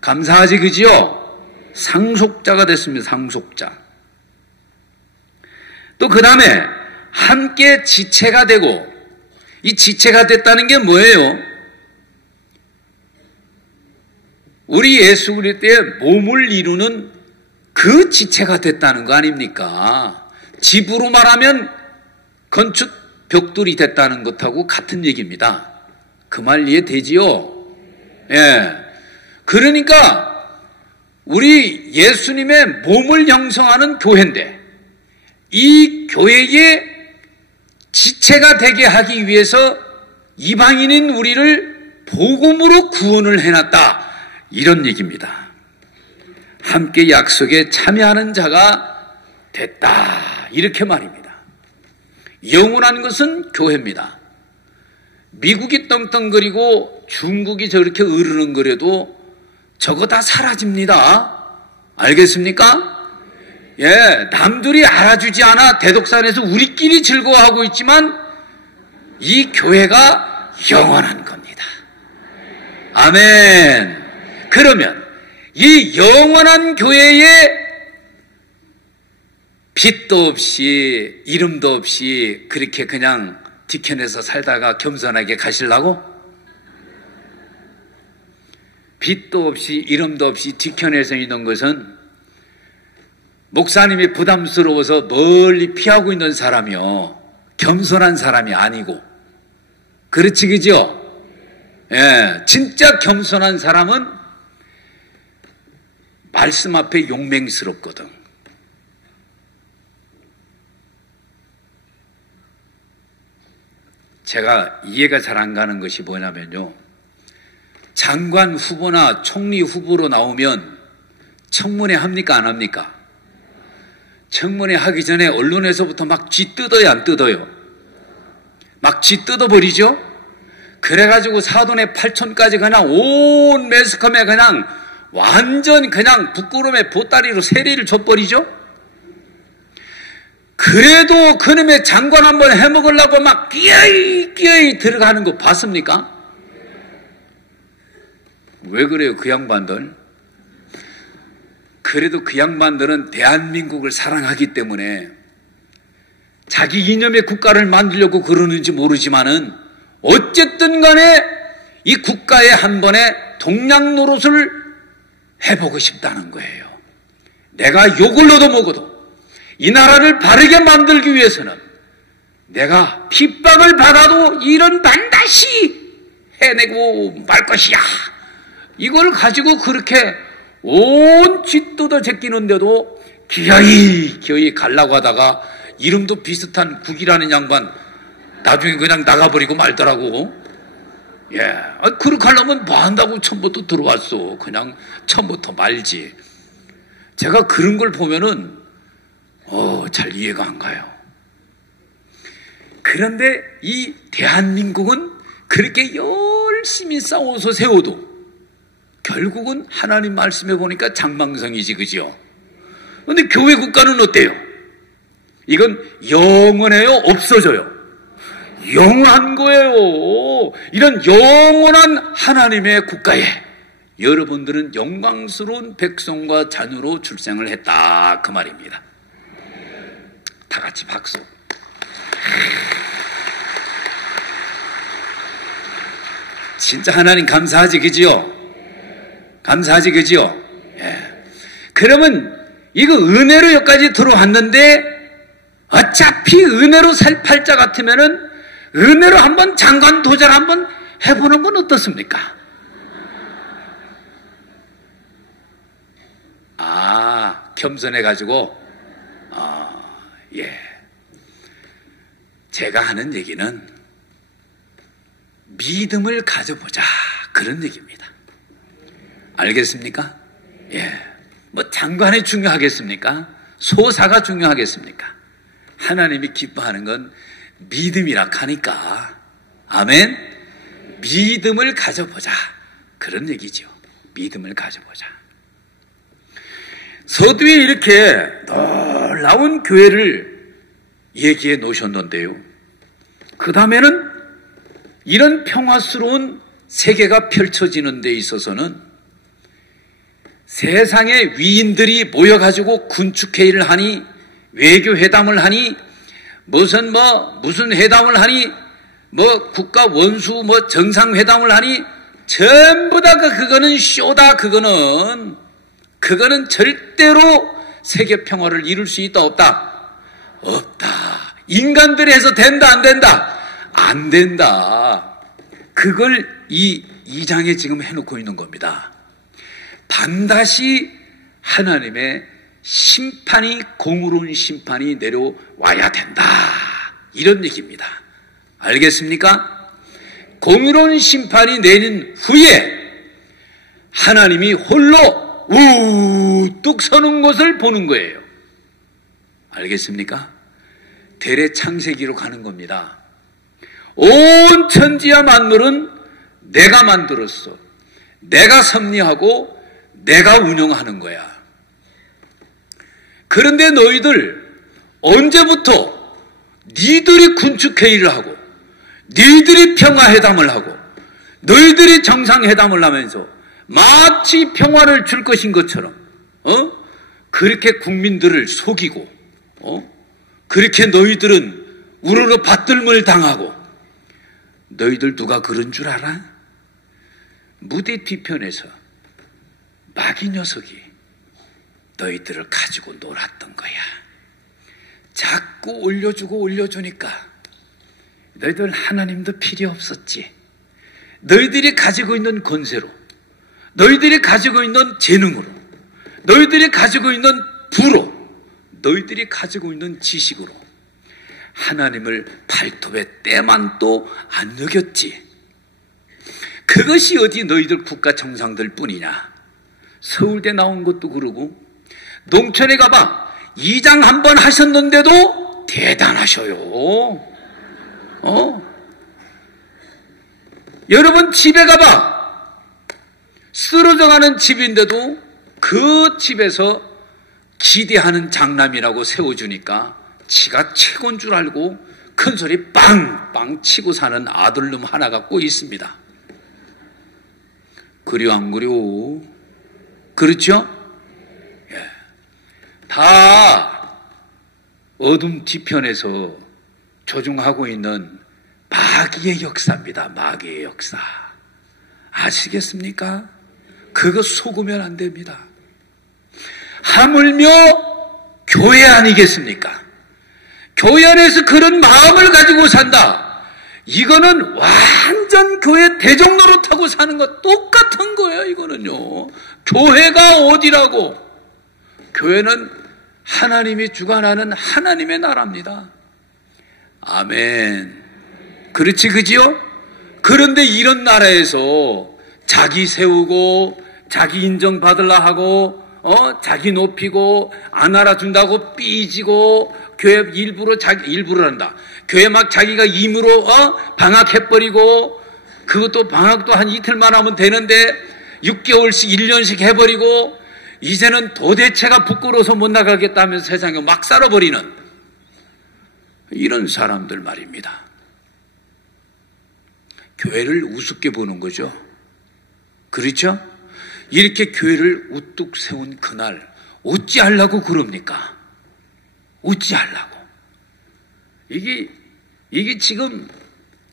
감사하지, 그지요? 상속자가 됐습니다. 상속자. 또 그 다음에 함께 지체가 되고, 이 지체가 됐다는 게 뭐예요? 우리 예수 그리스도의 몸을 이루는 그 지체가 됐다는 거 아닙니까? 집으로 말하면 건축 벽돌이 됐다는 것하고 같은 얘기입니다. 그 말 이해되지요? 그러니까 우리 예수님의 몸을 형성하는 교회인데 이 교회의 지체가 되게 하기 위해서 이방인인 우리를 복음으로 구원을 해놨다. 이런 얘기입니다. 함께 약속에 참여하는 자가 됐다. 이렇게 말입니다. 영원한 것은 교회입니다. 미국이 떵떵거리고 중국이 저렇게 으르렁거려도 저거 다 사라집니다. 알겠습니까? 예, 남들이 알아주지 않아 대덕산에서 우리끼리 즐거워하고 있지만 이 교회가 영원한 겁니다. 아멘. 그러면 이 영원한 교회에 빛도 없이 이름도 없이 그렇게 그냥 디켜내서 살다가 겸손하게 가시려고? 빛도 없이 이름도 없이 디켜내서 있는 것은 목사님이 부담스러워서 멀리 피하고 있는 사람이요, 겸손한 사람이 아니고. 그렇지, 그죠? 예, 진짜 겸손한 사람은 말씀 앞에 용맹스럽거든. 제가 이해가 잘 안 가는 것이 뭐냐면요, 장관 후보나 총리 후보로 나오면 청문회 합니까, 안 합니까? 청문회 하기 전에 언론에서부터 막 쥐 뜯어요, 안 뜯어요? 막 쥐 뜯어버리죠? 그래가지고 사돈의 8촌까지 그냥 온 매스컴에 그냥 완전 그냥 부끄러움에 보따리로 세리를 줘버리죠? 그래도 그놈의 장관 한번 해먹으려고 막 끼어이 들어가는 거 봤습니까? 왜 그래요, 그 양반들? 그래도 그 양반들은 대한민국을 사랑하기 때문에 자기 이념의 국가를 만들려고 그러는지 모르지만은 어쨌든 간에 이 국가에 한 번에 동양 노릇을 해보고 싶다는 거예요. 내가 욕을 얻어먹어도 이 나라를 바르게 만들기 위해서는 내가 핍박을 받아도 이런 반드시 해내고 말 것이야. 이걸 가지고 그렇게 온 쥐뜯어 제끼는데도 기어이 가려고 하다가 이름도 비슷한 국이라는 양반 나중에 그냥 나가버리고 말더라고. 예, 그렇게 하려면 뭐 한다고 처음부터 들어왔어. 그냥 처음부터 말지. 제가 그런 걸 보면은 잘 이해가 안 가요. 그런데 이 대한민국은 그렇게 열심히 싸워서 세워도 결국은 하나님 말씀해 보니까 장망성이지, 그죠? 그런데 교회 국가는 어때요? 이건 영원해요, 없어져요? 영원한 거예요. 이런 영원한 하나님의 국가에 여러분들은 영광스러운 백성과 자녀로 출생을 했다, 그 말입니다. 다 같이 박수. 진짜 하나님 감사하지, 그지요? 감사하지, 그지요? 예. 그러면 이거 은혜로 여기까지 들어왔는데 어차피 은혜로 살 팔자 같으면은 은혜로 한번 장관 도전 한번 해보는 건 어떻습니까? 겸손해가지고, 예. 제가 하는 얘기는 믿음을 가져보자, 그런 얘기입니다. 알겠습니까? 예. 뭐 장관이 중요하겠습니까? 소사가 중요하겠습니까? 하나님이 기뻐하는 건 믿음이라 하니까. 아멘? 믿음을 가져보자, 그런 얘기죠. 믿음을 가져보자. 서두에 이렇게 놀라운 교회를 얘기해 놓으셨는데요, 그 다음에는 이런 평화스러운 세계가 펼쳐지는 데 있어서는 세상의 위인들이 모여가지고 군축회의를 하니, 외교회담을 하니, 무슨 회담을 하니, 국가 원수 정상회담을 하니, 전부 다 그거는 쇼다. 그거는 절대로 세계 평화를 이룰 수 있다, 없다? 없다. 인간들이 해서 된다, 안 된다? 안 된다. 그걸 이 2장에 지금 해놓고 있는 겁니다. 반드시 하나님의 심판이, 공의로운 심판이 내려와야 된다, 이런 얘기입니다. 알겠습니까? 공의로운 심판이 내린 후에 하나님이 홀로 우뚝 서는 것을 보는 거예요. 알겠습니까? 대래 창세기로 가는 겁니다. 온 천지와 만물은 내가 만들었어. 내가 섭리하고 내가 운영하는 거야. 그런데 너희들 언제부터 니들이 군축회의를 하고 너희들이 평화회담을 하고 너희들이 정상회담을 하면서 마치 평화를 줄 것인 것처럼 그렇게 국민들을 속이고 그렇게 너희들은 우르르 받들물 당하고 너희들 누가 그런 줄 알아? 무대 뒤편에서 마귀 녀석이 너희들을 가지고 놀았던 거야. 자꾸 올려주고 올려주니까 너희들 하나님도 필요 없었지. 너희들이 가지고 있는 권세로, 너희들이 가지고 있는 재능으로, 너희들이 가지고 있는 부로, 너희들이 가지고 있는 지식으로 하나님을 발톱에 때만도 안 녹였지. 그것이 어디 너희들 국가 정상들 뿐이냐. 서울대 나온 것도 그러고 농촌에 가봐. 이장 한 번 하셨는데도 대단하셔요. 여러분 집에 가봐. 쓰러져가는 집인데도 그 집에서 기대하는 장남이라고 세워주니까 지가 최고인 줄 알고 큰 소리 빵빵 치고 사는 아들놈 하나 갖고 있습니다. 그려 안 그려? 그렇죠? 예. 다 어둠 뒤편에서 조종하고 있는 마귀의 역사입니다. 마귀의 역사. 아시겠습니까? 그거 속으면 안 됩니다. 하물며 교회 아니겠습니까? 교회 안에서 그런 마음을 가지고 산다. 이거는 완전 교회 대종 노릇하고 사는 것 똑같은 거예요. 이거는요. 교회가 어디라고? 교회는 하나님이 주관하는 하나님의 나라입니다. 아멘. 그렇지, 그지요? 그런데 이런 나라에서 자기 세우고 자기 인정받으려 하고 자기 높이고 안 알아준다고 삐지고 교회 일부러 한다. 교회 막 자기가 임으로 방학해버리고 그것도 방학도 한 이틀만 하면 되는데 6개월씩 1년씩 해버리고 이제는 도대체가 부끄러워서 못 나가겠다면서 세상에 막 살아버리는 이런 사람들 말입니다. 교회를 우습게 보는 거죠. 그렇죠? 이렇게 교회를 우뚝 세운 그날 어찌하려고 그럽니까? 어찌하려고? 이게 지금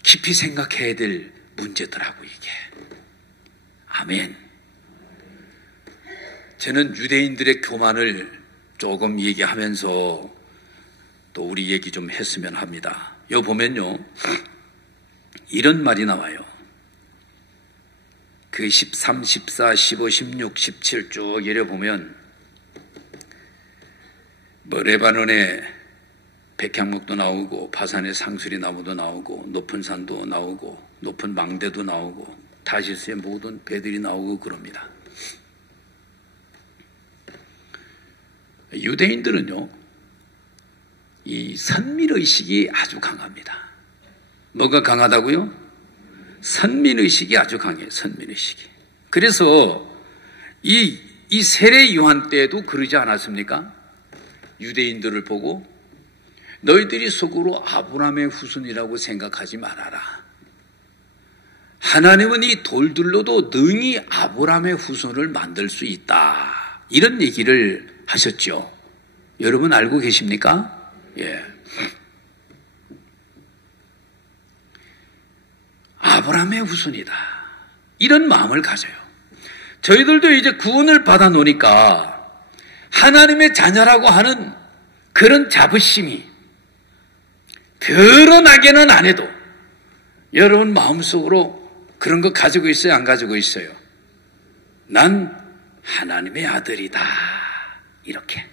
깊이 생각해야 될 문제더라고 이게. 아멘. 저는 유대인들의 교만을 조금 얘기하면서 또 우리 얘기 좀 했으면 합니다. 여기 보면요. 이런 말이 나와요. 그 13, 14, 15, 16, 17 쭉 이래보면 뭐 레바논의 백향목도 나오고 바산의 상수리 나무도 나오고 높은 산도 나오고 높은 망대도 나오고 다시스의 모든 배들이 나오고 그럽니다. 유대인들은요, 이 선민의식이 아주 강합니다. 뭐가 강하다고요? 선민의식이 아주 강해요. 선민의식이. 그래서 이 세례 요한 때에도 그러지 않았습니까? 유대인들을 보고 너희들이 속으로 아브라함의 후손이라고 생각하지 말아라. 하나님은 이 돌들로도 능히 아브라함의 후손을 만들 수 있다. 이런 얘기를 하셨죠. 여러분 알고 계십니까? 예. 아브라함의 후손이다. 이런 마음을 가져요. 저희들도 이제 구원을 받아 놓으니까 하나님의 자녀라고 하는 그런 자부심이 드러나게는 안 해도 여러분 마음속으로 그런 거 가지고 있어요? 안 가지고 있어요? 난 하나님의 아들이다. 이렇게.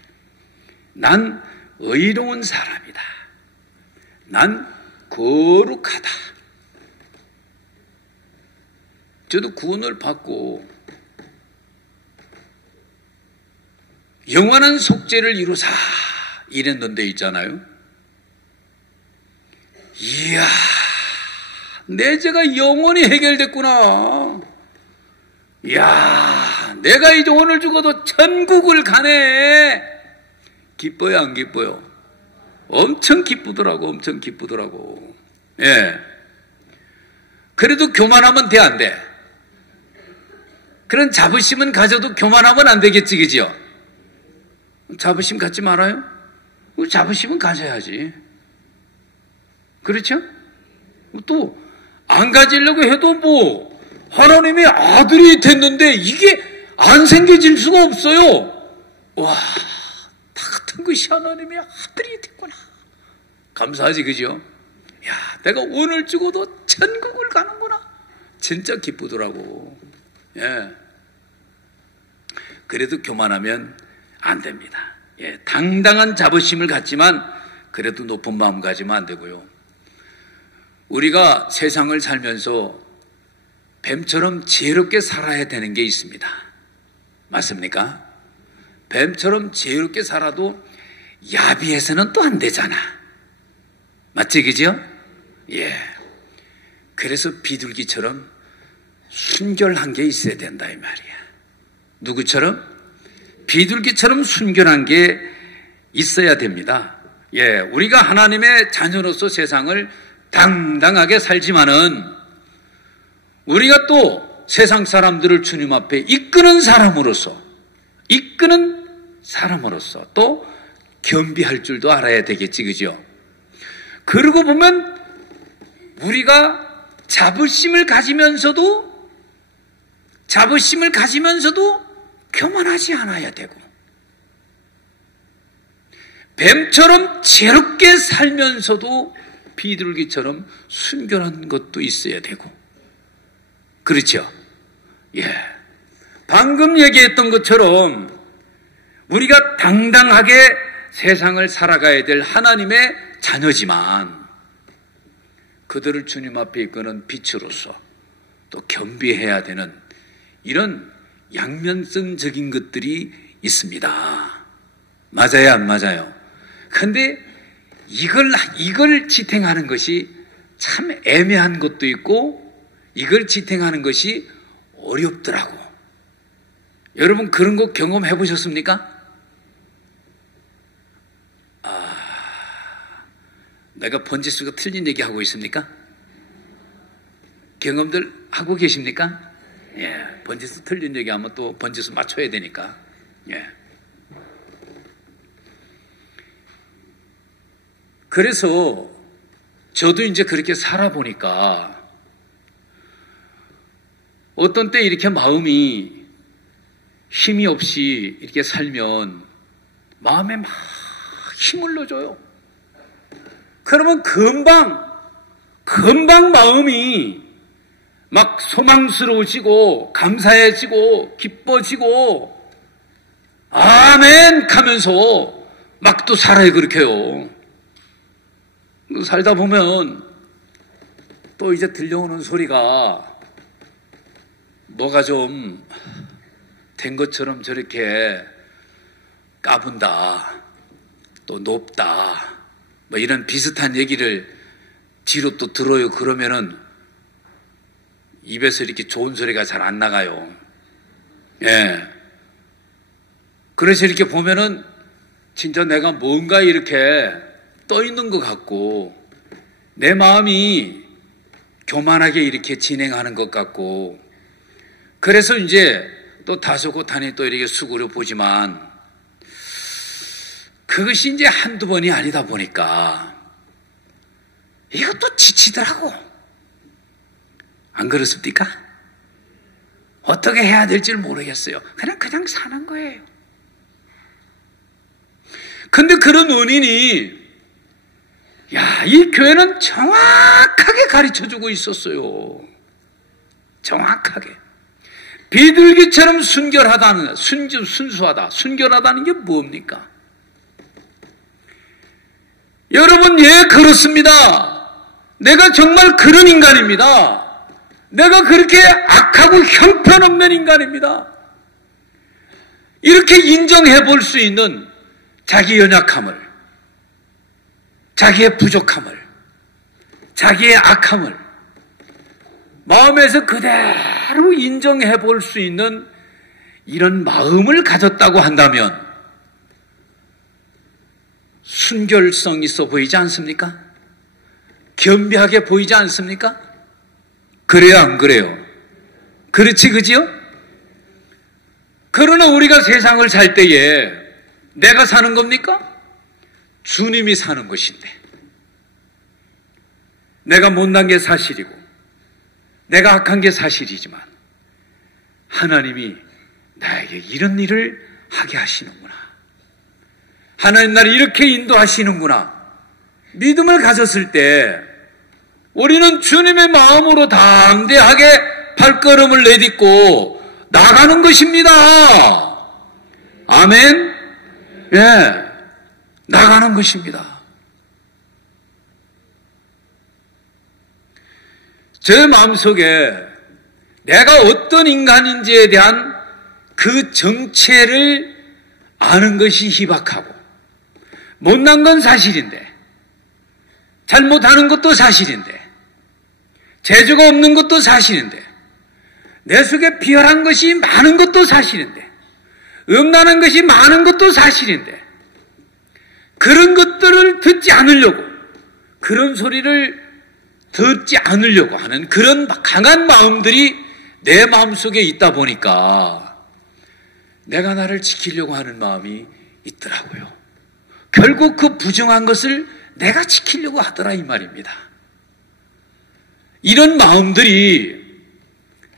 난 의로운 사람이다. 난 거룩하다. 저도 구원을 받고 영원한 속죄를 이루사 이랬는데 있잖아요. 이야, 내 죄가 영원히 해결됐구나. 이야, 내가 이제 오늘 죽어도 천국을 가네. 기뻐요, 안 기뻐요? 엄청 기쁘더라고, 엄청 기쁘더라고. 예. 그래도 교만하면 돼, 안 돼? 그런 자부심은 가져도 교만하면 안 되겠지, 그죠? 자부심 갖지 말아요? 자부심은 가져야지. 그렇죠? 또, 안 가지려고 해도 뭐, 하나님의 아들이 됐는데 이게 안 생겨질 수가 없어요. 와, 다 같은 것이 하나님의 아들이 됐구나. 감사하지, 그죠? 야, 내가 오늘 죽어도 천국을 가는구나. 진짜 기쁘더라고. 예. 그래도 교만하면 안 됩니다. 예, 당당한 자부심을 갖지만 그래도 높은 마음 가지면 안 되고요. 우리가 세상을 살면서 뱀처럼 지혜롭게 살아야 되는 게 있습니다. 맞습니까? 뱀처럼 지혜롭게 살아도 야비해서는 또 안 되잖아. 맞지, 그죠? 예. 그래서 비둘기처럼 순결한 게 있어야 된다, 이 말이야. 누구처럼? 비둘기처럼 순결한 게 있어야 됩니다. 예, 우리가 하나님의 자녀로서 세상을 당당하게 살지만은 우리가 또 세상 사람들을 주님 앞에 이끄는 사람으로서 또 겸비할 줄도 알아야 되겠지, 그죠? 그러고 보면 우리가 자부심을 가지면서도 교만하지 않아야 되고, 뱀처럼 지혜롭게 살면서도 비둘기처럼 순결한 것도 있어야 되고, 그렇죠? 예. 방금 얘기했던 것처럼 우리가 당당하게 세상을 살아가야 될 하나님의 자녀지만 그들을 주님 앞에 이끄는 빛으로서 또 겸비해야 되는 이런 양면성적인 것들이 있습니다. 맞아요, 안 맞아요? 그런데 이걸 지탱하는 것이 참 애매한 것도 있고 이걸 지탱하는 것이 어렵더라고. 여러분 그런 거 경험해 보셨습니까? 내가 번지수가 틀린 얘기하고 있습니까? 경험들 하고 계십니까? 예, 번지수 틀린 얘기하면 또 번지수 맞춰야 되니까. 예. 그래서 저도 이제 그렇게 살아보니까 어떤 때 이렇게 마음이 힘이 없이 이렇게 살면 마음에 막 힘을 넣어줘요. 그러면 금방 마음이 막 소망스러워지고 감사해지고 기뻐지고 아멘 하면서 막 또 살아요. 그렇게요. 살다 보면 또 이제 들려오는 소리가 뭐가 좀 된 것처럼 저렇게 까분다, 또 높다, 뭐 이런 비슷한 얘기를 뒤로 또 들어요. 그러면은 입에서 이렇게 좋은 소리가 잘 안 나가요. 예. 그래서 이렇게 보면은 진짜 내가 뭔가 이렇게 떠 있는 것 같고 내 마음이 교만하게 이렇게 진행하는 것 같고 그래서 이제 또 다소곳하니 또 이렇게 수구려 보지만 그것이 이제 한두 번이 아니다 보니까 이것도 지치더라고. 안 그렇습니까? 어떻게 해야 될지를 모르겠어요. 그냥 사는 거예요. 근데 그런 원인이 이 교회는 정확하게 가르쳐주고 있었어요. 정확하게. 비둘기처럼 순결하다는, 순수하다, 순결하다는 게 뭡니까? 여러분, 예, 그렇습니다. 내가 정말 그런 인간입니다. 내가 그렇게 악하고 형편없는 인간입니다. 이렇게 인정해 볼 수 있는 자기 연약함을, 자기의 부족함을, 자기의 악함을 마음에서 그대로 인정해 볼 수 있는 이런 마음을 가졌다고 한다면 순결성 있어 보이지 않습니까? 겸비하게 보이지 않습니까? 그래요, 안 그래요? 그렇지, 그지요? 그러나 우리가 세상을 살 때에 내가 사는 겁니까? 주님이 사는 것인데, 내가 못난 게 사실이고 내가 악한 게 사실이지만 하나님이 나에게 이런 일을 하게 하시는구나, 하나님 나를 이렇게 인도하시는구나 믿음을 가졌을 때 우리는 주님의 마음으로 담대하게 발걸음을 내딛고 나가는 것입니다. 아멘. 예, 나가는 것입니다. 제 마음속에 내가 어떤 인간인지에 대한 그 정체를 아는 것이 희박하고, 못난 건 사실인데, 잘못하는 것도 사실인데, 재주가 없는 것도 사실인데, 내 속에 비열한 것이 많은 것도 사실인데, 음란한 것이 많은 것도 사실인데, 그런 것들을 듣지 않으려고, 그런 소리를 듣지 않으려고 하는 그런 강한 마음들이 내 마음속에 있다 보니까 내가 나를 지키려고 하는 마음이 있더라고요. 결국 그 부정한 것을 내가 지키려고 하더라 이 말입니다. 이런 마음들이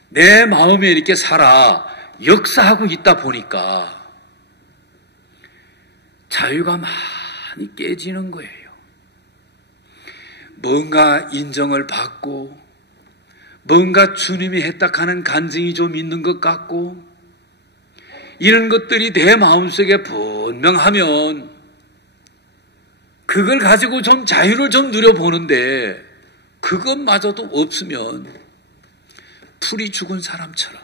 내 마음에 이렇게 살아 역사하고 있다 보니까 자유가 많이 깨지는 거예요. 뭔가 인정을 받고 뭔가 주님이 했다 하는 간증이 좀 있는 것 같고 이런 것들이 내 마음속에 분명하면 그걸 가지고 좀 자유를 좀 누려보는데 그것마저도 없으면 풀이 죽은 사람처럼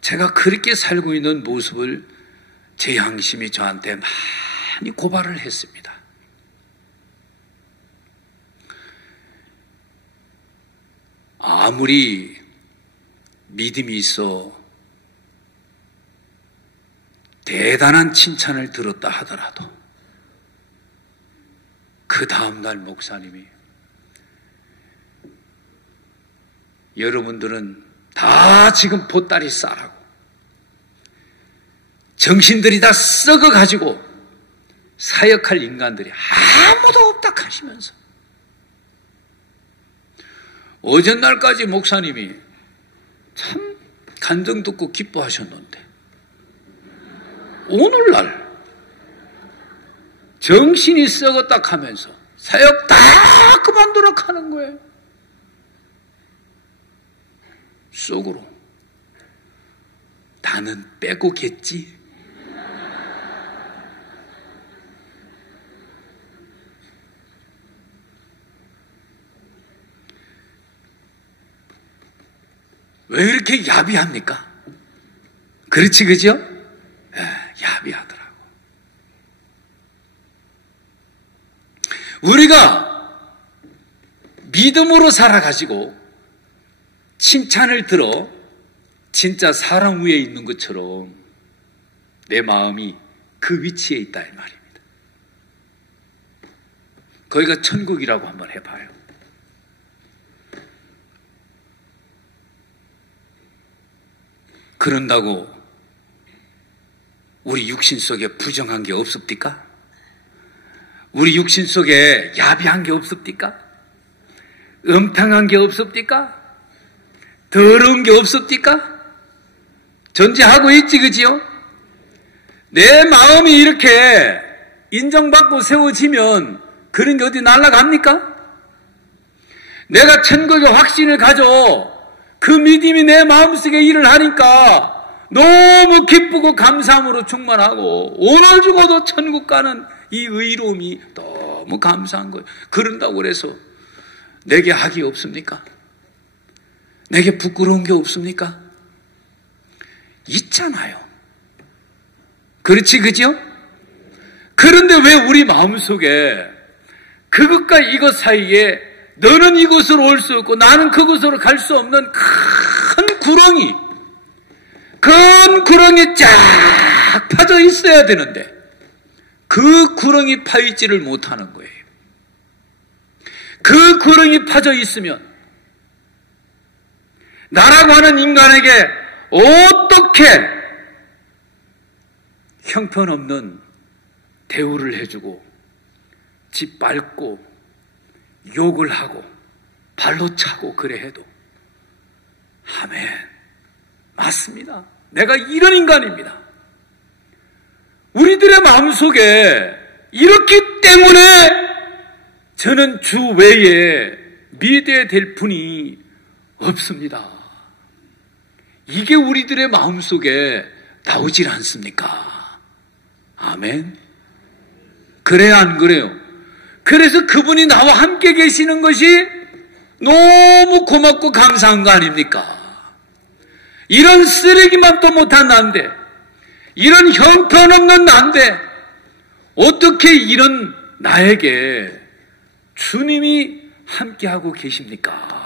제가 그렇게 살고 있는 모습을 제 양심이 저한테 많이 고발을 했습니다. 아무리 믿음이 있어 대단한 칭찬을 들었다 하더라도 그 다음날 목사님이 여러분들은 다 지금 보따리 싸라고 정신들이 다 썩어가지고 사역할 인간들이 아무도 없다 하시면서 어젠날까지 목사님이 참 간증 듣고 기뻐하셨는데 오늘날 정신이 썩었다 하면서 사역 다 그만두라 하는 거예요. 속으로 나는 빼고겠지. 왜 이렇게 야비합니까? 그렇지, 그죠? 야비하더라고. 우리가 믿음으로 살아가지고 칭찬을 들어 진짜 사람 위에 있는 것처럼 내 마음이 그 위치에 있다 이 말입니다. 거기가 천국이라고 한번 해봐요. 그런다고 우리 육신 속에 부정한 게 없습니까? 우리 육신 속에 야비한 게 없습니까? 음탕한 게 없습니까? 더러운 게 없습니까? 존재하고 있지, 그지요? 내 마음이 이렇게 인정받고 세워지면 그런 게 어디 날아갑니까? 내가 천국의 확신을 가져 그 믿음이 내 마음속에 일을 하니까 너무 기쁘고 감사함으로 충만하고 오늘 죽어도 천국 가는 이 의로움이 너무 감사한 거예요. 그런다고 그래서 내게 학이 없습니까? 내게 부끄러운 게 없습니까? 있잖아요. 그렇지, 그죠? 그런데 왜 우리 마음속에 그것과 이것 사이에 너는 이곳으로 올 수 없고 나는 그곳으로 갈 수 없는 큰 구렁이, 큰 구렁이 쫙 파져 있어야 되는데 그 구렁이 파있지를 못하는 거예요. 그 구렁이 파져 있으면 나라고 하는 인간에게 어떻게 형편없는 대우를 해주고 짓밟고 욕을 하고 발로 차고 그래 해도 아멘, 맞습니다. 내가 이런 인간입니다. 우리들의 마음속에 이렇기 때문에 저는 주 외에 믿어야 될 분이 없습니다. 이게 우리들의 마음속에 나오질 않습니까? 아멘. 그래요, 안 그래요? 그래서 그분이 나와 함께 계시는 것이 너무 고맙고 감사한 거 아닙니까? 이런 쓰레기만 또 못한 난데, 이런 형편없는 난데 어떻게 이런 나에게 주님이 함께하고 계십니까?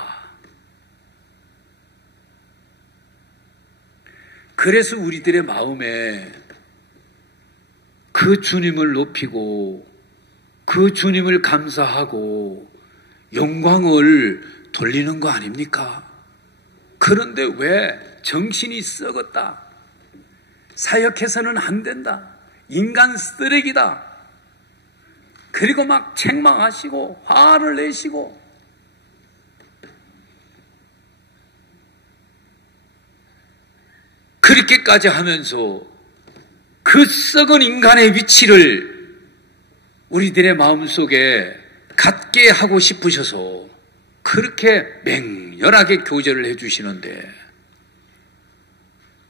그래서 우리들의 마음에 그 주님을 높이고 그 주님을 감사하고 영광을 돌리는 거 아닙니까? 그런데 왜 정신이 썩었다, 사역해서는 안 된다, 인간 쓰레기다, 그리고 막 책망하시고 화를 내시고 그렇게까지 하면서 그 썩은 인간의 위치를 우리들의 마음속에 갖게 하고 싶으셔서 그렇게 맹렬하게 교제를 해주시는데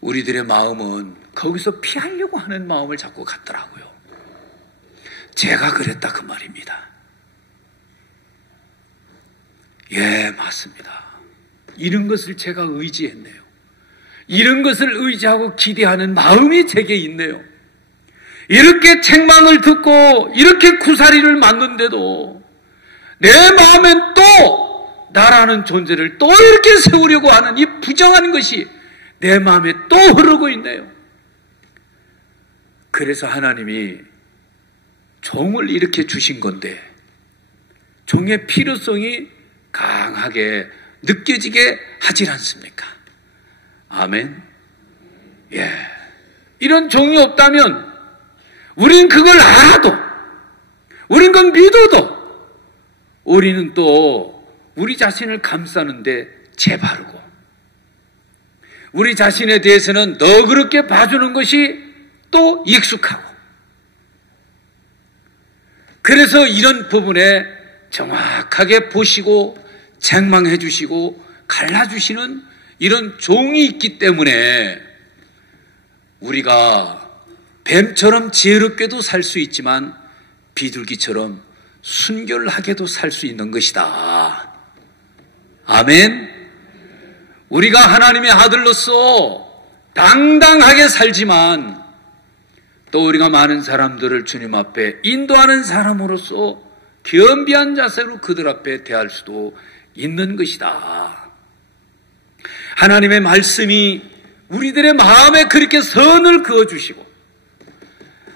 우리들의 마음은 거기서 피하려고 하는 마음을 자꾸 갖더라고요. 제가 그랬다 그 말입니다. 예, 맞습니다. 이런 것을 제가 의지했네요. 이런 것을 의지하고 기대하는 마음이 제게 있네요. 이렇게 책망을 듣고 이렇게 구사리를 맞는데도 내 마음엔 또 나라는 존재를 또 이렇게 세우려고 하는 이 부정한 것이 내 마음에 또 흐르고 있네요. 그래서 하나님이 종을 이렇게 주신 건데 종의 필요성이 강하게 느껴지게 하질 않습니까? 아멘. 예. 이런 종이 없다면 우리는 그걸 알아도, 우리는 그걸 믿어도 우리는 또 우리 자신을 감싸는데 재바르고 우리 자신에 대해서는 너그럽게 봐주는 것이 또 익숙하고, 그래서 이런 부분에 정확하게 보시고 책망해 주시고 갈라주시는 이런 종이 있기 때문에 우리가 뱀처럼 지혜롭게도 살 수 있지만 비둘기처럼 순결하게도 살 수 있는 것이다. 아멘. 우리가 하나님의 아들로서 당당하게 살지만 또 우리가 많은 사람들을 주님 앞에 인도하는 사람으로서 겸비한 자세로 그들 앞에 대할 수도 있는 것이다. 하나님의 말씀이 우리들의 마음에 그렇게 선을 그어주시고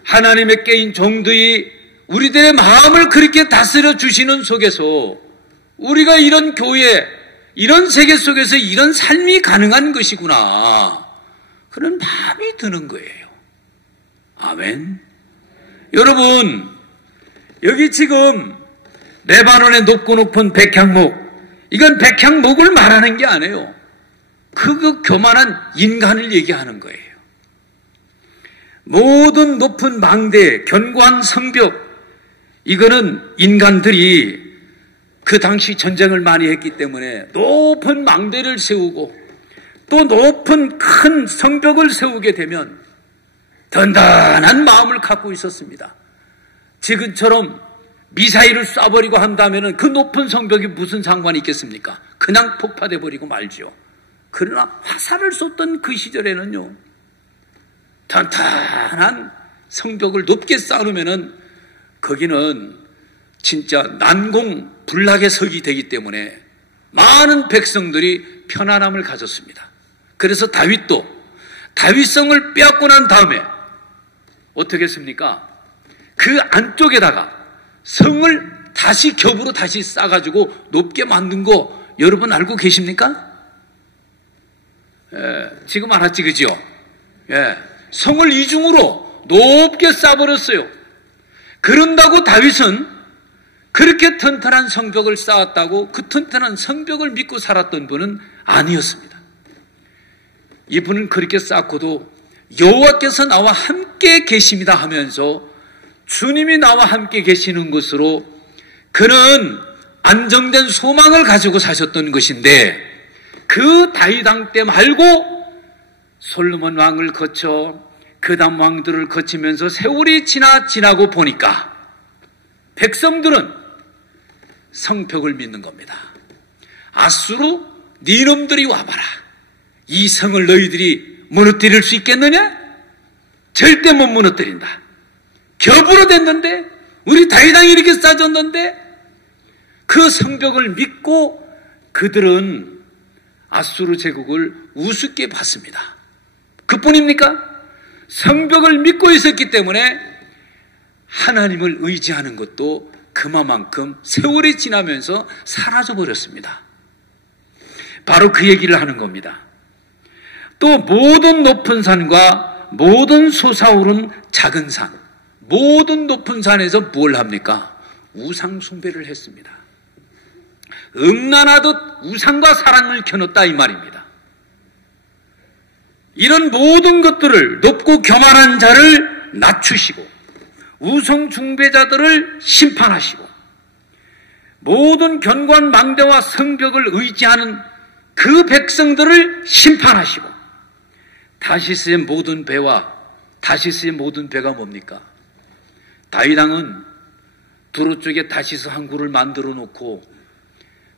하나님의 깨인 종들이 우리들의 마음을 그렇게 다스려 주시는 속에서 우리가 이런 교회, 이런 세계 속에서 이런 삶이 가능한 것이구나, 그런 마음이 드는 거예요. 아멘. 여러분, 여기 지금 레바논의 높고 높은 백향목, 이건 백향목을 말하는 게 아니에요. 그 교만한 인간을 얘기하는 거예요. 모든 높은 망대, 견고한 성벽, 이거는 인간들이 그 당시 전쟁을 많이 했기 때문에 높은 망대를 세우고 또 높은 큰 성벽을 세우게 되면 든든한 마음을 갖고 있었습니다. 지금처럼 미사일을 쏴버리고 한다면 그 높은 성벽이 무슨 상관이 있겠습니까? 그냥 폭파돼 버리고 말지요. 그러나 화살을 쏟던 그 시절에는요, 탄탄한 성벽을 높게 쌓으면은 거기는 진짜 난공불락의 석이 되기 때문에 많은 백성들이 편안함을 가졌습니다. 그래서 다윗도 다윗성을 빼앗고 난 다음에 어떻게 했습니까? 그 안쪽에다가 성을 다시 겹으로 다시 쌓아가지고 높게 만든 거 여러분 알고 계십니까? 지금 알았지, 그죠? 성을 이중으로 높게 쌓아버렸어요. 그런다고 다윗은 그렇게 튼튼한 성벽을 쌓았다고 그 튼튼한 성벽을 믿고 살았던 분은 아니었습니다. 이분은 그렇게 쌓고도 여호와께서 나와 함께 계십니다 하면서 주님이 나와 함께 계시는 것으로 그는 안정된 소망을 가지고 사셨던 것인데, 그 다윗 왕 때 말고 솔로몬 왕을 거쳐 그 다음 왕들을 거치면서 세월이 지나고 보니까 백성들은 성벽을 믿는 겁니다. 아수르 네 놈들이 와봐라. 이 성을 너희들이 무너뜨릴 수 있겠느냐? 절대 못 무너뜨린다. 겹으로 됐는데, 우리 다윗 왕이 이렇게 쌓아줬는데, 그 성벽을 믿고 그들은 아수르 제국을 우습게 봤습니다. 그뿐입니까? 성벽을 믿고 있었기 때문에 하나님을 의지하는 것도 그만큼 세월이 지나면서 사라져버렸습니다. 바로 그 얘기를 하는 겁니다. 또 모든 높은 산과 모든 솟아오른 작은 산, 모든 높은 산에서 뭘 합니까? 우상 숭배를 했습니다. 음란하듯 우상과 사랑을 켜놓았다 이 말입니다. 이런 모든 것들을 높고 교만한 자를 낮추시고 우상 숭배자들을 심판하시고 모든 견고한 망대와 성벽을 의지하는 그 백성들을 심판하시고 다시스의 모든 배가 뭡니까? 다윗 왕은 두로 쪽에 다시스 항구를 만들어 놓고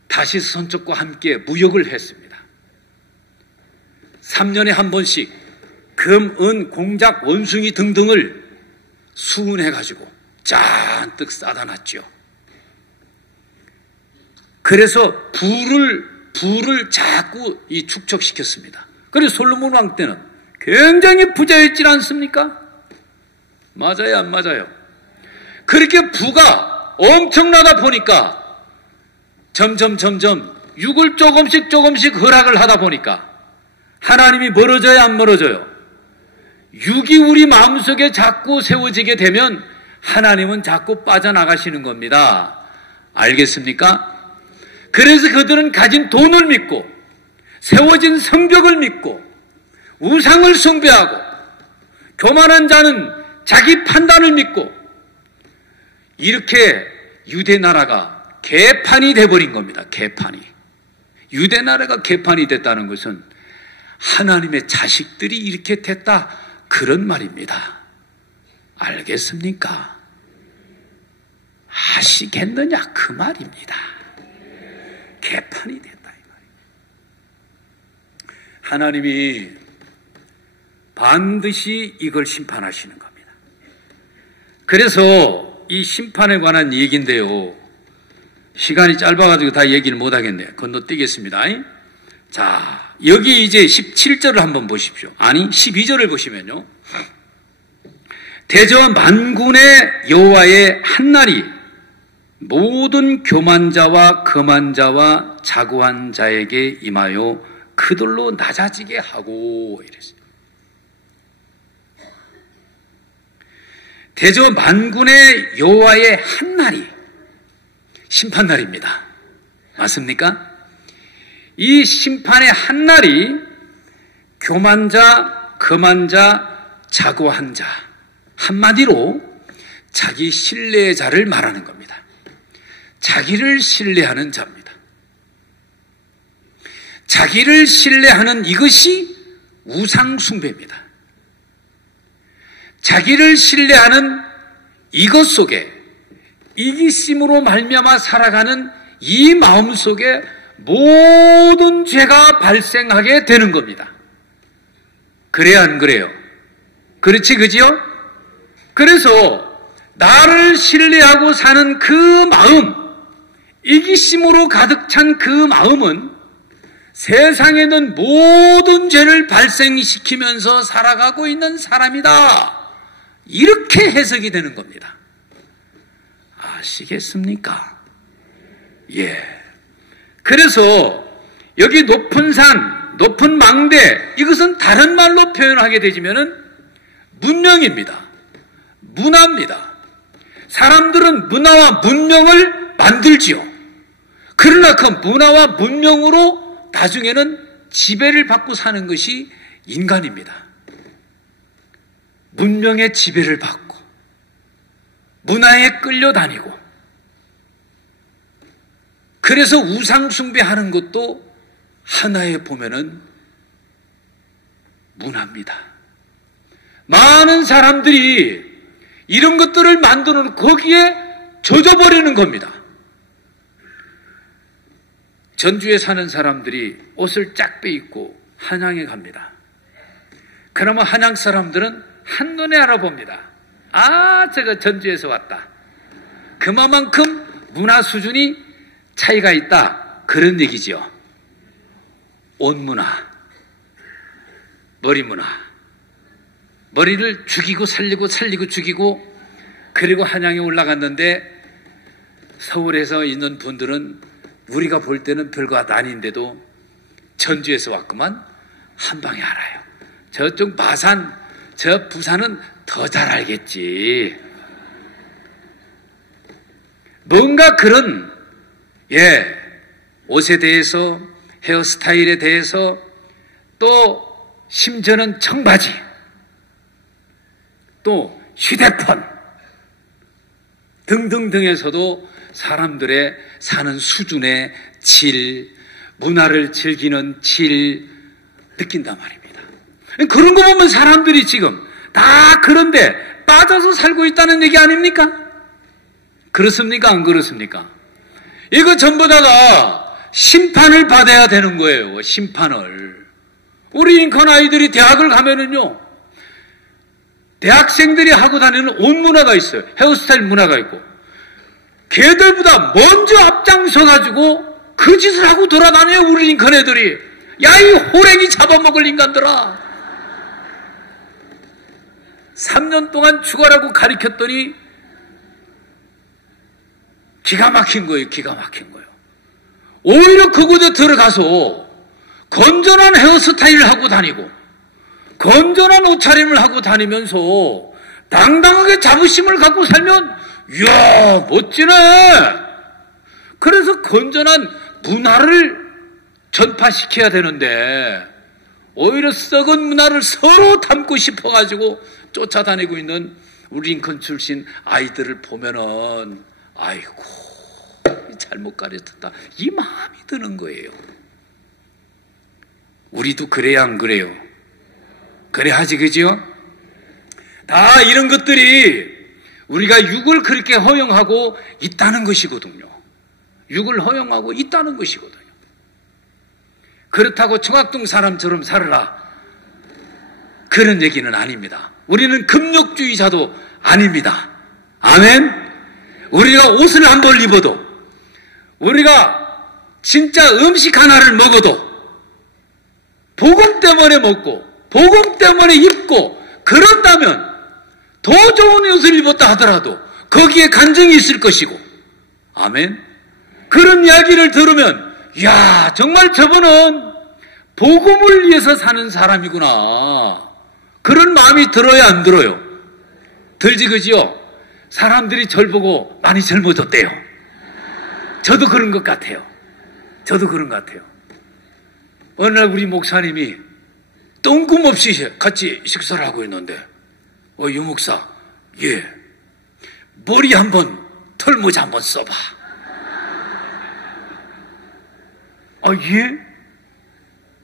다시스 선적과 함께 무역을 했습니다. 3년에 한 번씩 금, 은, 공작, 원숭이 등등을 수운해가지고 잔뜩 싸다 놨죠. 그래서 부를 자꾸 축적시켰습니다. 그래서 솔로몬 왕 때는 굉장히 부자였지 않습니까? 맞아요, 안 맞아요? 그렇게 부가 엄청나다 보니까 점점 육을 조금씩 허락을 하다 보니까 하나님이 멀어져요, 안 멀어져요? 육이 우리 마음속에 자꾸 세워지게 되면 하나님은 자꾸 빠져나가시는 겁니다. 알겠습니까? 그래서 그들은 가진 돈을 믿고 세워진 성벽을 믿고 우상을 숭배하고 교만한 자는 자기 판단을 믿고 이렇게 유대 나라가 개판이 돼버린 겁니다. 개판이. 유대 나라가 개판이 됐다는 것은 하나님의 자식들이 이렇게 됐다, 그런 말입니다. 알겠습니까? 아시겠느냐, 그 말입니다. 개판이 됐다 이 말입니다. 하나님이 반드시 이걸 심판하시는 겁니다. 그래서 이 심판에 관한 얘기인데요, 시간이 짧아가지고 다 얘기를 못하겠네요. 건너뛰겠습니다. 자, 여기 이제 17절을 한번 보십시오. 아니 12절을 보시면요, 대저 만군의 여호와의 한날이 모든 교만자와 거만자와 자고한 자에게 임하여 그들로 낮아지게 하고, 이랬어요. 대저 만군의 여호와의 한날이 심판날입니다. 맞습니까? 이 심판의 한날이 교만자, 거만자, 자고한 자, 한마디로 자기 신뢰자를 말하는 겁니다. 자기를 신뢰하는 자입니다. 자기를 신뢰하는 이것이 우상숭배입니다. 자기를 신뢰하는 이것 속에 이기심으로 말미암아 살아가는 이 마음 속에 모든 죄가 발생하게 되는 겁니다. 그래야 안 그래요? 그렇지, 그지요? 그래서 나를 신뢰하고 사는 그 마음, 이기심으로 가득 찬 그 마음은 세상에 있는 모든 죄를 발생시키면서 살아가고 있는 사람이다. 이렇게 해석이 되는 겁니다. 아시겠습니까? 예. 그래서 여기 높은 산, 높은 망대, 이것은 다른 말로 표현하게 되지면은 문명입니다. 문화입니다. 사람들은 문화와 문명을 만들지요. 그러나 그 문화와 문명으로 나중에는 지배를 받고 사는 것이 인간입니다. 문명의 지배를 받고 문화에 끌려다니고, 그래서 우상 숭배하는 것도 하나에 보면은 문화입니다. 많은 사람들이 이런 것들을 만들어 놓고 거기에 젖어버리는 겁니다. 전주에 사는 사람들이 옷을 쫙 빼입고 한양에 갑니다. 그러면 한양 사람들은 한눈에 알아봅니다. 아, 저거 전주에서 왔다. 그만큼 문화 수준이 차이가 있다. 그런 얘기죠. 옷 문화, 머리 문화. 머리를 죽이고 살리고 죽이고, 그리고 한양에 올라갔는데 서울에서 있는 분들은 우리가 볼 때는 별거 아닌데도 전주에서 왔구만 한 방에 알아요. 저쪽 마산, 저 부산은 더 잘 알겠지. 뭔가 그런 옷에 대해서, 헤어스타일에 대해서, 또 심지어는 청바지, 또 휴대폰 등등등에서도 사람들의 사는 수준의 질, 문화를 즐기는 질 느낀단 말입니다. 그런 거 보면 사람들이 지금 다 그런데 빠져서 살고 있다는 얘기 아닙니까? 그렇습니까? 안 그렇습니까? 이거 전부 다가 심판을 받아야 되는 거예요. 심판을. 우리 링컨 아이들이 대학을 가면은요, 대학생들이 하고 다니는 옷 문화가 있어요. 헤어스타일 문화가 있고, 걔들보다 먼저 앞장서가지고 그 짓을 하고 돌아다녀요, 우리 링컨 애들이. 야, 이 호랭이 잡아먹을 인간들아. 3년 동안 죽어라고 가르쳤더니 기가 막힌 거예요. 기가 막힌 거예요. 오히려 그곳에 들어가서 건전한 헤어스타일을 하고 다니고 건전한 옷차림을 하고 다니면서 당당하게 자부심을 갖고 살면 이야, 멋지네. 그래서 건전한 문화를 전파시켜야 되는데 오히려 썩은 문화를 서로 담고 싶어가지고 쫓아다니고 있는 우리 링컨 출신 아이들을 보면은 아이고, 잘못 가르쳤다, 이 마음이 드는 거예요. 우리도 그래야 안 그래요? 그래야지, 그죠? 다 이런 것들이 우리가 육을 그렇게 허용하고 있다는 것이거든요. 육을 허용하고 있다는 것이거든요. 그렇다고 청학동 사람처럼 살아라, 그런 얘기는 아닙니다. 우리는 금욕주의자도 아닙니다. 아멘? 우리가 옷을 한 벌 입어도, 우리가 진짜 음식 하나를 먹어도 복음 때문에 먹고 복음 때문에 입고 그런다면 더 좋은 옷을 입었다 하더라도 거기에 간증이 있을 것이고, 아멘? 그런 이야기를 들으면 이야, 정말 저분은 복음을 위해서 사는 사람이구나, 그런 마음이 들어야 안 들어요? 들지, 그지요? 사람들이 절 보고 많이 젊어졌대요. 저도 그런 것 같아요. 저도 그런 것 같아요. 어느 날 우리 목사님이 뜬금없이 같이 식사를 하고 있는데, 유 목사, 예, 머리 한번, 털모자 한번 써봐. 아, 예?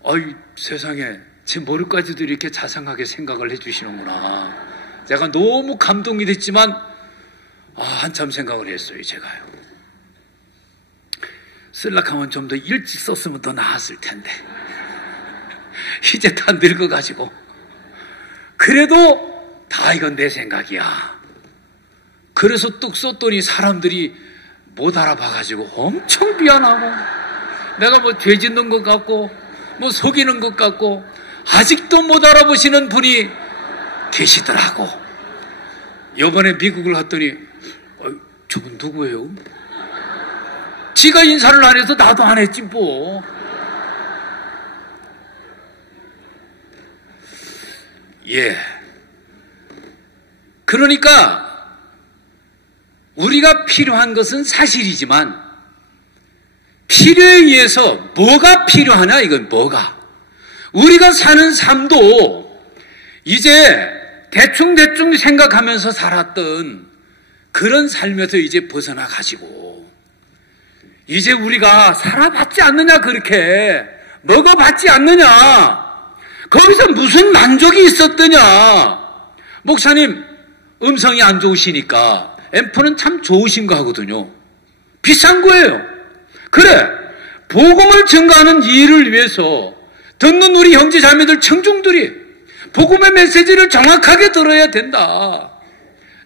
아이, 세상에, 제 머리까지도 이렇게 자상하게 생각을 해주시는구나. 제가 너무 감동이 됐지만, 한참 생각을 했어요, 제가요. 쓸락하면 좀 더 일찍 썼으면 더 나았을 텐데. 이제 다 늙어가지고. 그래도 다 이건 내 생각이야. 그래서 뚝 썼더니 사람들이 못 알아봐가지고 엄청 비난하고, 내가 뭐 죄 짓는 것 같고 뭐 속이는 것 같고, 아직도 못 알아보시는 분이 계시더라고. 이번에 미국을 갔더니 저분 누구예요? 지가 인사를 안 해서 나도 안 했지 뭐. 예. 그러니까 우리가 필요한 것은 사실이지만 필요에 의해서 뭐가 필요하냐, 이건 뭐가. 우리가 사는 삶도 이제 대충 생각하면서 살았던 그런 삶에서 이제 벗어나 가지고 이제 우리가 살아봤지 않느냐, 그렇게 먹어봤지 않느냐, 거기서 무슨 만족이 있었더냐. 목사님 음성이 안 좋으시니까 앰프는 참 좋으신 거 하거든요. 비싼 거예요. 그래, 복음을 증거하는 일을 위해서 듣는 우리 형제 자매들 청중들이 복음의 메시지를 정확하게 들어야 된다.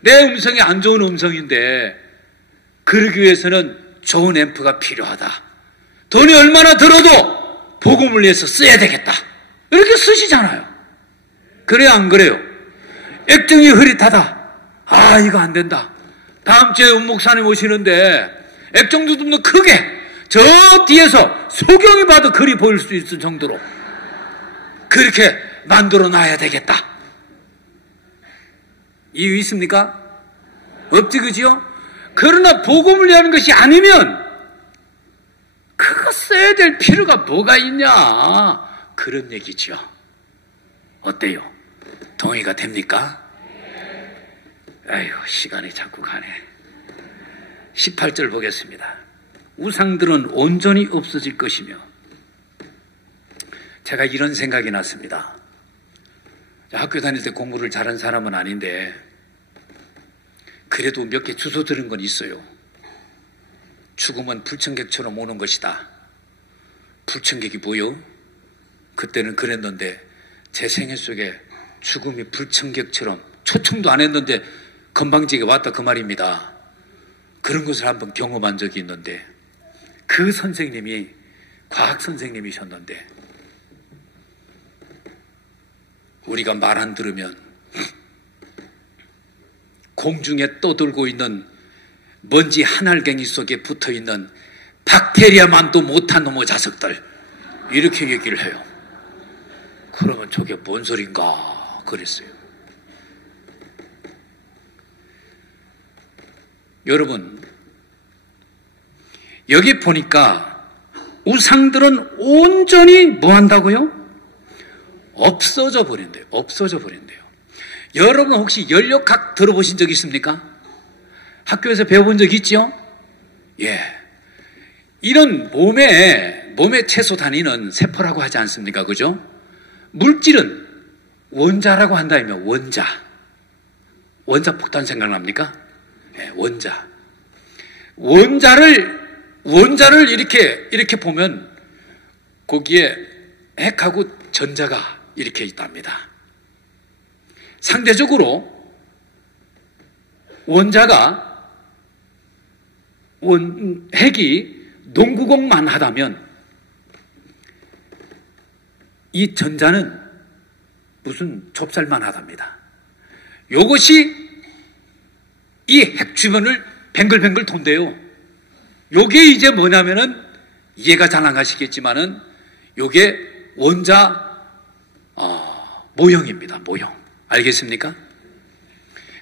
내 음성이 안 좋은 음성인데 그러기 위해서는 좋은 앰프가 필요하다. 돈이 얼마나 들어도 복음을 위해서 써야 되겠다. 이렇게 쓰시잖아요. 그래요, 안 그래요? 액정이 흐릿하다. 아, 이거 안 된다. 다음 주에 은 목사님 오시는데 액정도 좀 더 크게, 저 뒤에서 소경이 봐도 글이 보일 수 있을 정도로 그렇게 만들어 놔야 되겠다. 이유 있습니까? 없지, 그지요? 그러나 복음을 위하는 것이 아니면 그거 써야 될 필요가 뭐가 있냐, 그런 얘기죠. 어때요? 동의가 됩니까? 아이고, 시간이 자꾸 가네. 18절 보겠습니다. 우상들은 온전히 없어질 것이며. 제가 이런 생각이 났습니다. 학교 다닐 때 공부를 잘한 사람은 아닌데 그래도 몇 개 주워 들은 건 있어요. 죽음은 불청객처럼 오는 것이다. 불청객이 뭐요? 그때는 그랬는데 제 생애 속에 죽음이 불청객처럼, 초청도 안 했는데 건방지게 왔다, 그 말입니다. 그런 것을 한번 경험한 적이 있는데, 그 선생님이 과학 선생님이셨는데 우리가 말 안 들으면 공중에 떠돌고 있는 먼지 한 알갱이 속에 붙어있는 박테리아만도 못한 놈의 자석들, 이렇게 얘기를 해요. 그러면 저게 뭔 소린가 그랬어요. 여러분, 여기 보니까 우상들은 온전히 뭐 한다고요? 없어져 버린대요. 없어져 버린대요. 여러분 혹시 연력학 들어보신 적 있습니까? 학교에서 배워본 적 있죠? 예. 이런 몸에 채소 다니는 세포라고 하지 않습니까? 그죠? 물질은 원자라고 한다면 원자. 원자 폭탄 생각납니까? 예, 원자. 원자를 이렇게 보면 거기에 핵하고 전자가 이렇게 있답니다. 상대적으로 핵이 농구공만 하다면 이 전자는 무슨 좁쌀만 하답니다. 요것이 이 핵 주변을 뱅글뱅글 돈대요. 요게 이제 뭐냐면은 이해가 잘 안 가시겠지만은 요게 원자 모형입니다. 모형. 알겠습니까?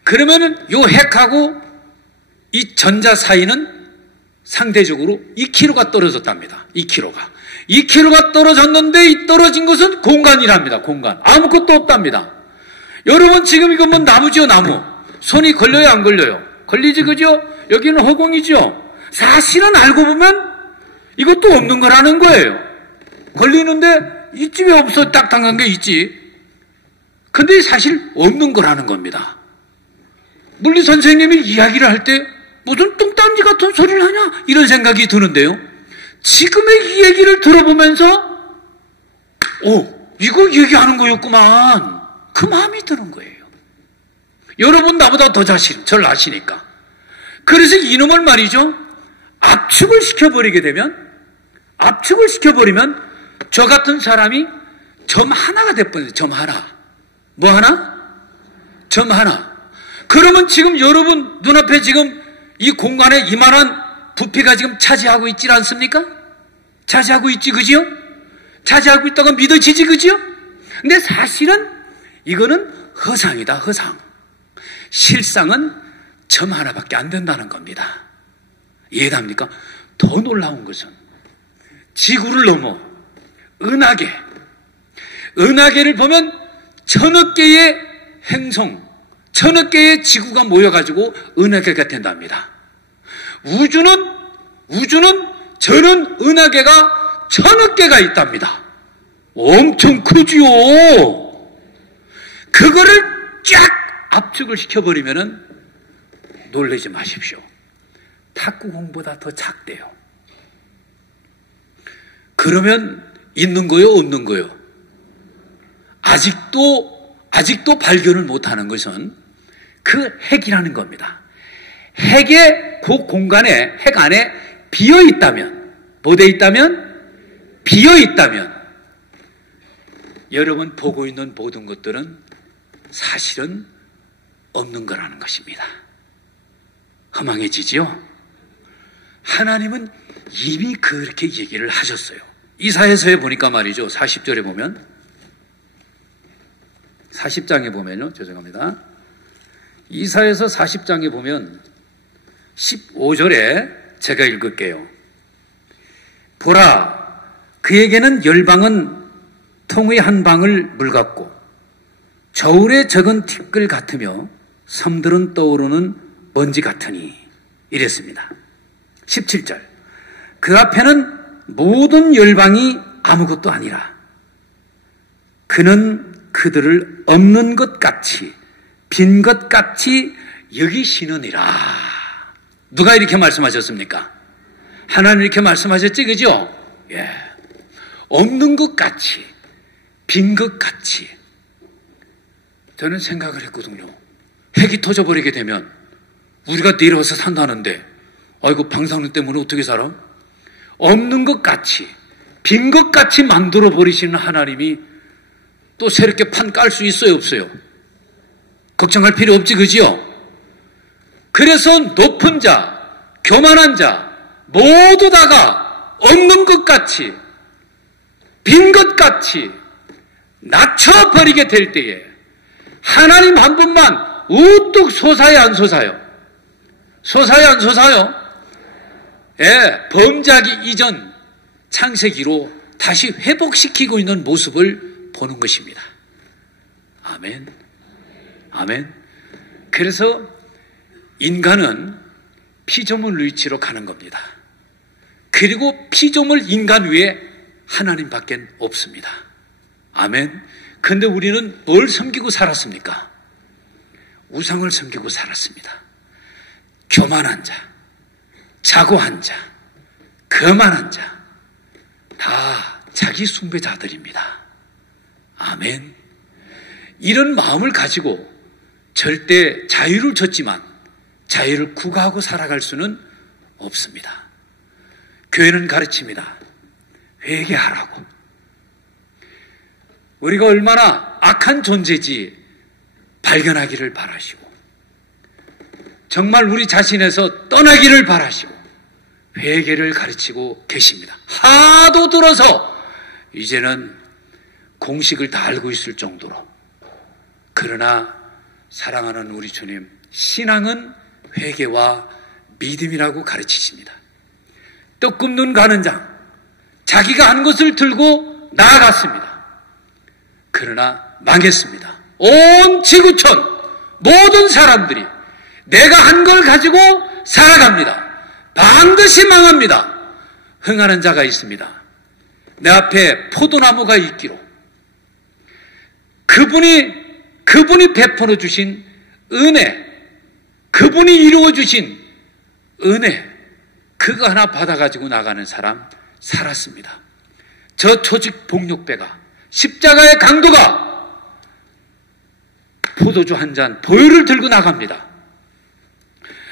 그러면은 요 핵하고 이 전자 사이는 상대적으로 2km가 떨어졌답니다. 2km가 떨어졌는데 이 떨어진 것은 공간이랍니다. 공간. 아무것도 없답니다. 여러분 지금 이거 뭐 나무죠, 나무. 손이 걸려요, 안 걸려요? 걸리지, 그죠? 여기는 허공이죠. 사실은 알고 보면 이것도 없는 거라는 거예요. 걸리는데 이쯤에 없어, 딱 당한 게 있지. 근데 사실 없는 거라는 겁니다. 물리 선생님이 이야기를 할 때 무슨 뚱딴지 같은 소리를 하냐, 이런 생각이 드는데요. 지금의 이 얘기를 들어보면서 이거 얘기하는 거였구만, 그 마음이 드는 거예요. 여러분 나보다 더 잘 아시니까. 그래서 이놈을 말이죠, 압축을 시켜버리면 저 같은 사람이 점 하나가 돼버려요. 점 하나. 뭐 하나? 점 하나. 그러면 지금 여러분 눈앞에 지금 이 공간에 이만한 부피가 지금 차지하고 있지 않습니까? 차지하고 있지, 그지요? 차지하고 있다고 믿어지지, 그지요? 근데 사실은 이거는 허상이다, 허상. 실상은 점 하나밖에 안 된다는 겁니다. 이해됩니까? 더 놀라운 것은 지구를 넘어 은하계를 보면 천억 개의 행성, 천억 개의 지구가 모여가지고 은하계가 된답니다. 우주는 저는 은하계가 천억 개가 있답니다. 엄청 크지요. 그거를 쫙 압축을 시켜버리면은 놀라지 마십시오. 탁구공보다 더 작대요. 그러면 있는 거요, 없는 거요? 아직도 발견을 못하는 것은 그 핵이라는 겁니다. 핵의 그 공간에, 핵 안에 비어있다면, 비어있다면, 여러분 보고 있는 모든 것들은 사실은 없는 거라는 것입니다. 허망해지지요? 하나님은 이미 그렇게 얘기를 하셨어요. 이사야서에 보니까 말이죠. 40절에 보면, 40장에 보면요. 죄송합니다. 이사야서 40장에 보면 15절에 제가 읽을게요. 보라, 그에게는 열방은 통의 한 방울 물 같고 저울에 적은 티끌 같으며 섬들은 떠오르는 먼지 같으니, 이랬습니다. 17절, 그 앞에는 모든 열방이 아무것도 아니라 그는 그들을 없는 것 같이 빈 것 같이 여기시느니라. 누가 이렇게 말씀하셨습니까? 하나님 이렇게 말씀하셨지, 그죠? 예. 없는 것 같이 빈 것 같이. 저는 생각을 했거든요. 핵이 터져버리게 되면 우리가 내려와서 산다는데, 아이고 방사능 때문에 어떻게 살아? 없는 것 같이 빈 것 같이 만들어 버리시는 하나님이 또 새롭게 판 깔 수 있어요, 없어요? 걱정할 필요 없지, 그지요? 그래서 높은 자, 교만한 자 모두 다가 없는 것 같이 빈 것 같이 낮춰버리게 될 때에 하나님 한 분만 우뚝 솟아요, 안 솟아요? 솟아요, 안 솟아요? 예, 범죄하기 이전 창세기로 다시 회복시키고 있는 모습을 보는 것입니다. 아멘. 아멘. 그래서 인간은 피조물 위치로 가는 겁니다. 그리고 피조물 인간 위에 하나님밖에 없습니다. 아멘. 근데 우리는 뭘 섬기고 살았습니까? 우상을 섬기고 살았습니다. 교만한 자, 자고한 자, 거만한 자, 다 자기 숭배자들입니다. 아멘. 이런 마음을 가지고 절대 자유를 줬지만 자유를 구가하고 살아갈 수는 없습니다. 교회는 가르칩니다. 회개하라고. 우리가 얼마나 악한 존재지 발견하기를 바라시고, 정말 우리 자신에서 떠나기를 바라시고 회개를 가르치고 계십니다. 하도 들어서 이제는 공식을 다 알고 있을 정도로. 그러나 사랑하는 우리 주님, 신앙은 회개와 믿음이라고 가르치십니다. 떡 굽는 가는장, 자기가 한 것을 들고 나아갔습니다. 그러나 망했습니다. 온 지구촌 모든 사람들이 내가 한 걸 가지고 살아갑니다. 반드시 망합니다. 흥하는 자가 있습니다. 내 앞에 포도나무가 있기로 그분이 베풀어 주신 은혜, 그분이 이루어 주신 은혜, 그거 하나 받아가지고 나가는 사람 살았습니다. 저 조직 복력배가, 십자가의 강도가 포도주 한 잔 보혈을 들고 나갑니다.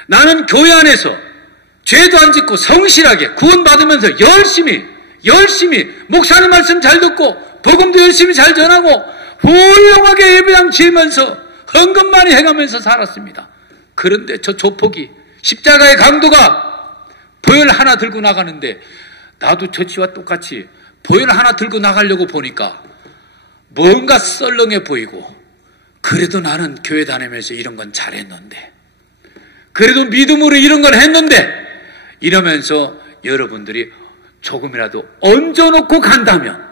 나는 교회 안에서 죄도 안 짓고 성실하게 구원받으면서 열심히 목사님 말씀 잘 듣고 복음도 열심히 잘 전하고 훌륭하게 예배당 지으면서 헌금 많이 해가면서 살았습니다. 그런데 저 조폭이 십자가의 강도가 보혈 하나 들고 나가는데 나도 저치와 똑같이 보혈 하나 들고 나가려고 보니까 뭔가 썰렁해 보이고, 그래도 나는 교회 다니면서 이런 건 잘했는데, 그래도 믿음으로 이런 걸 했는데, 이러면서 여러분들이 조금이라도 얹어놓고 간다면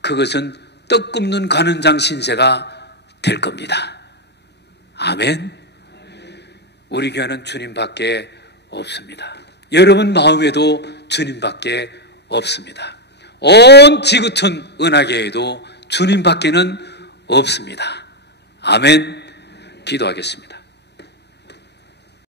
그것은 떡 굽는 관원장 신세가 될 겁니다. 아멘. 우리 교회는 주님밖에 없습니다. 여러분 마음에도 주님밖에 없습니다. 온 지구촌 은하계에도 주님밖에는 없습니다. 아멘. 기도하겠습니다.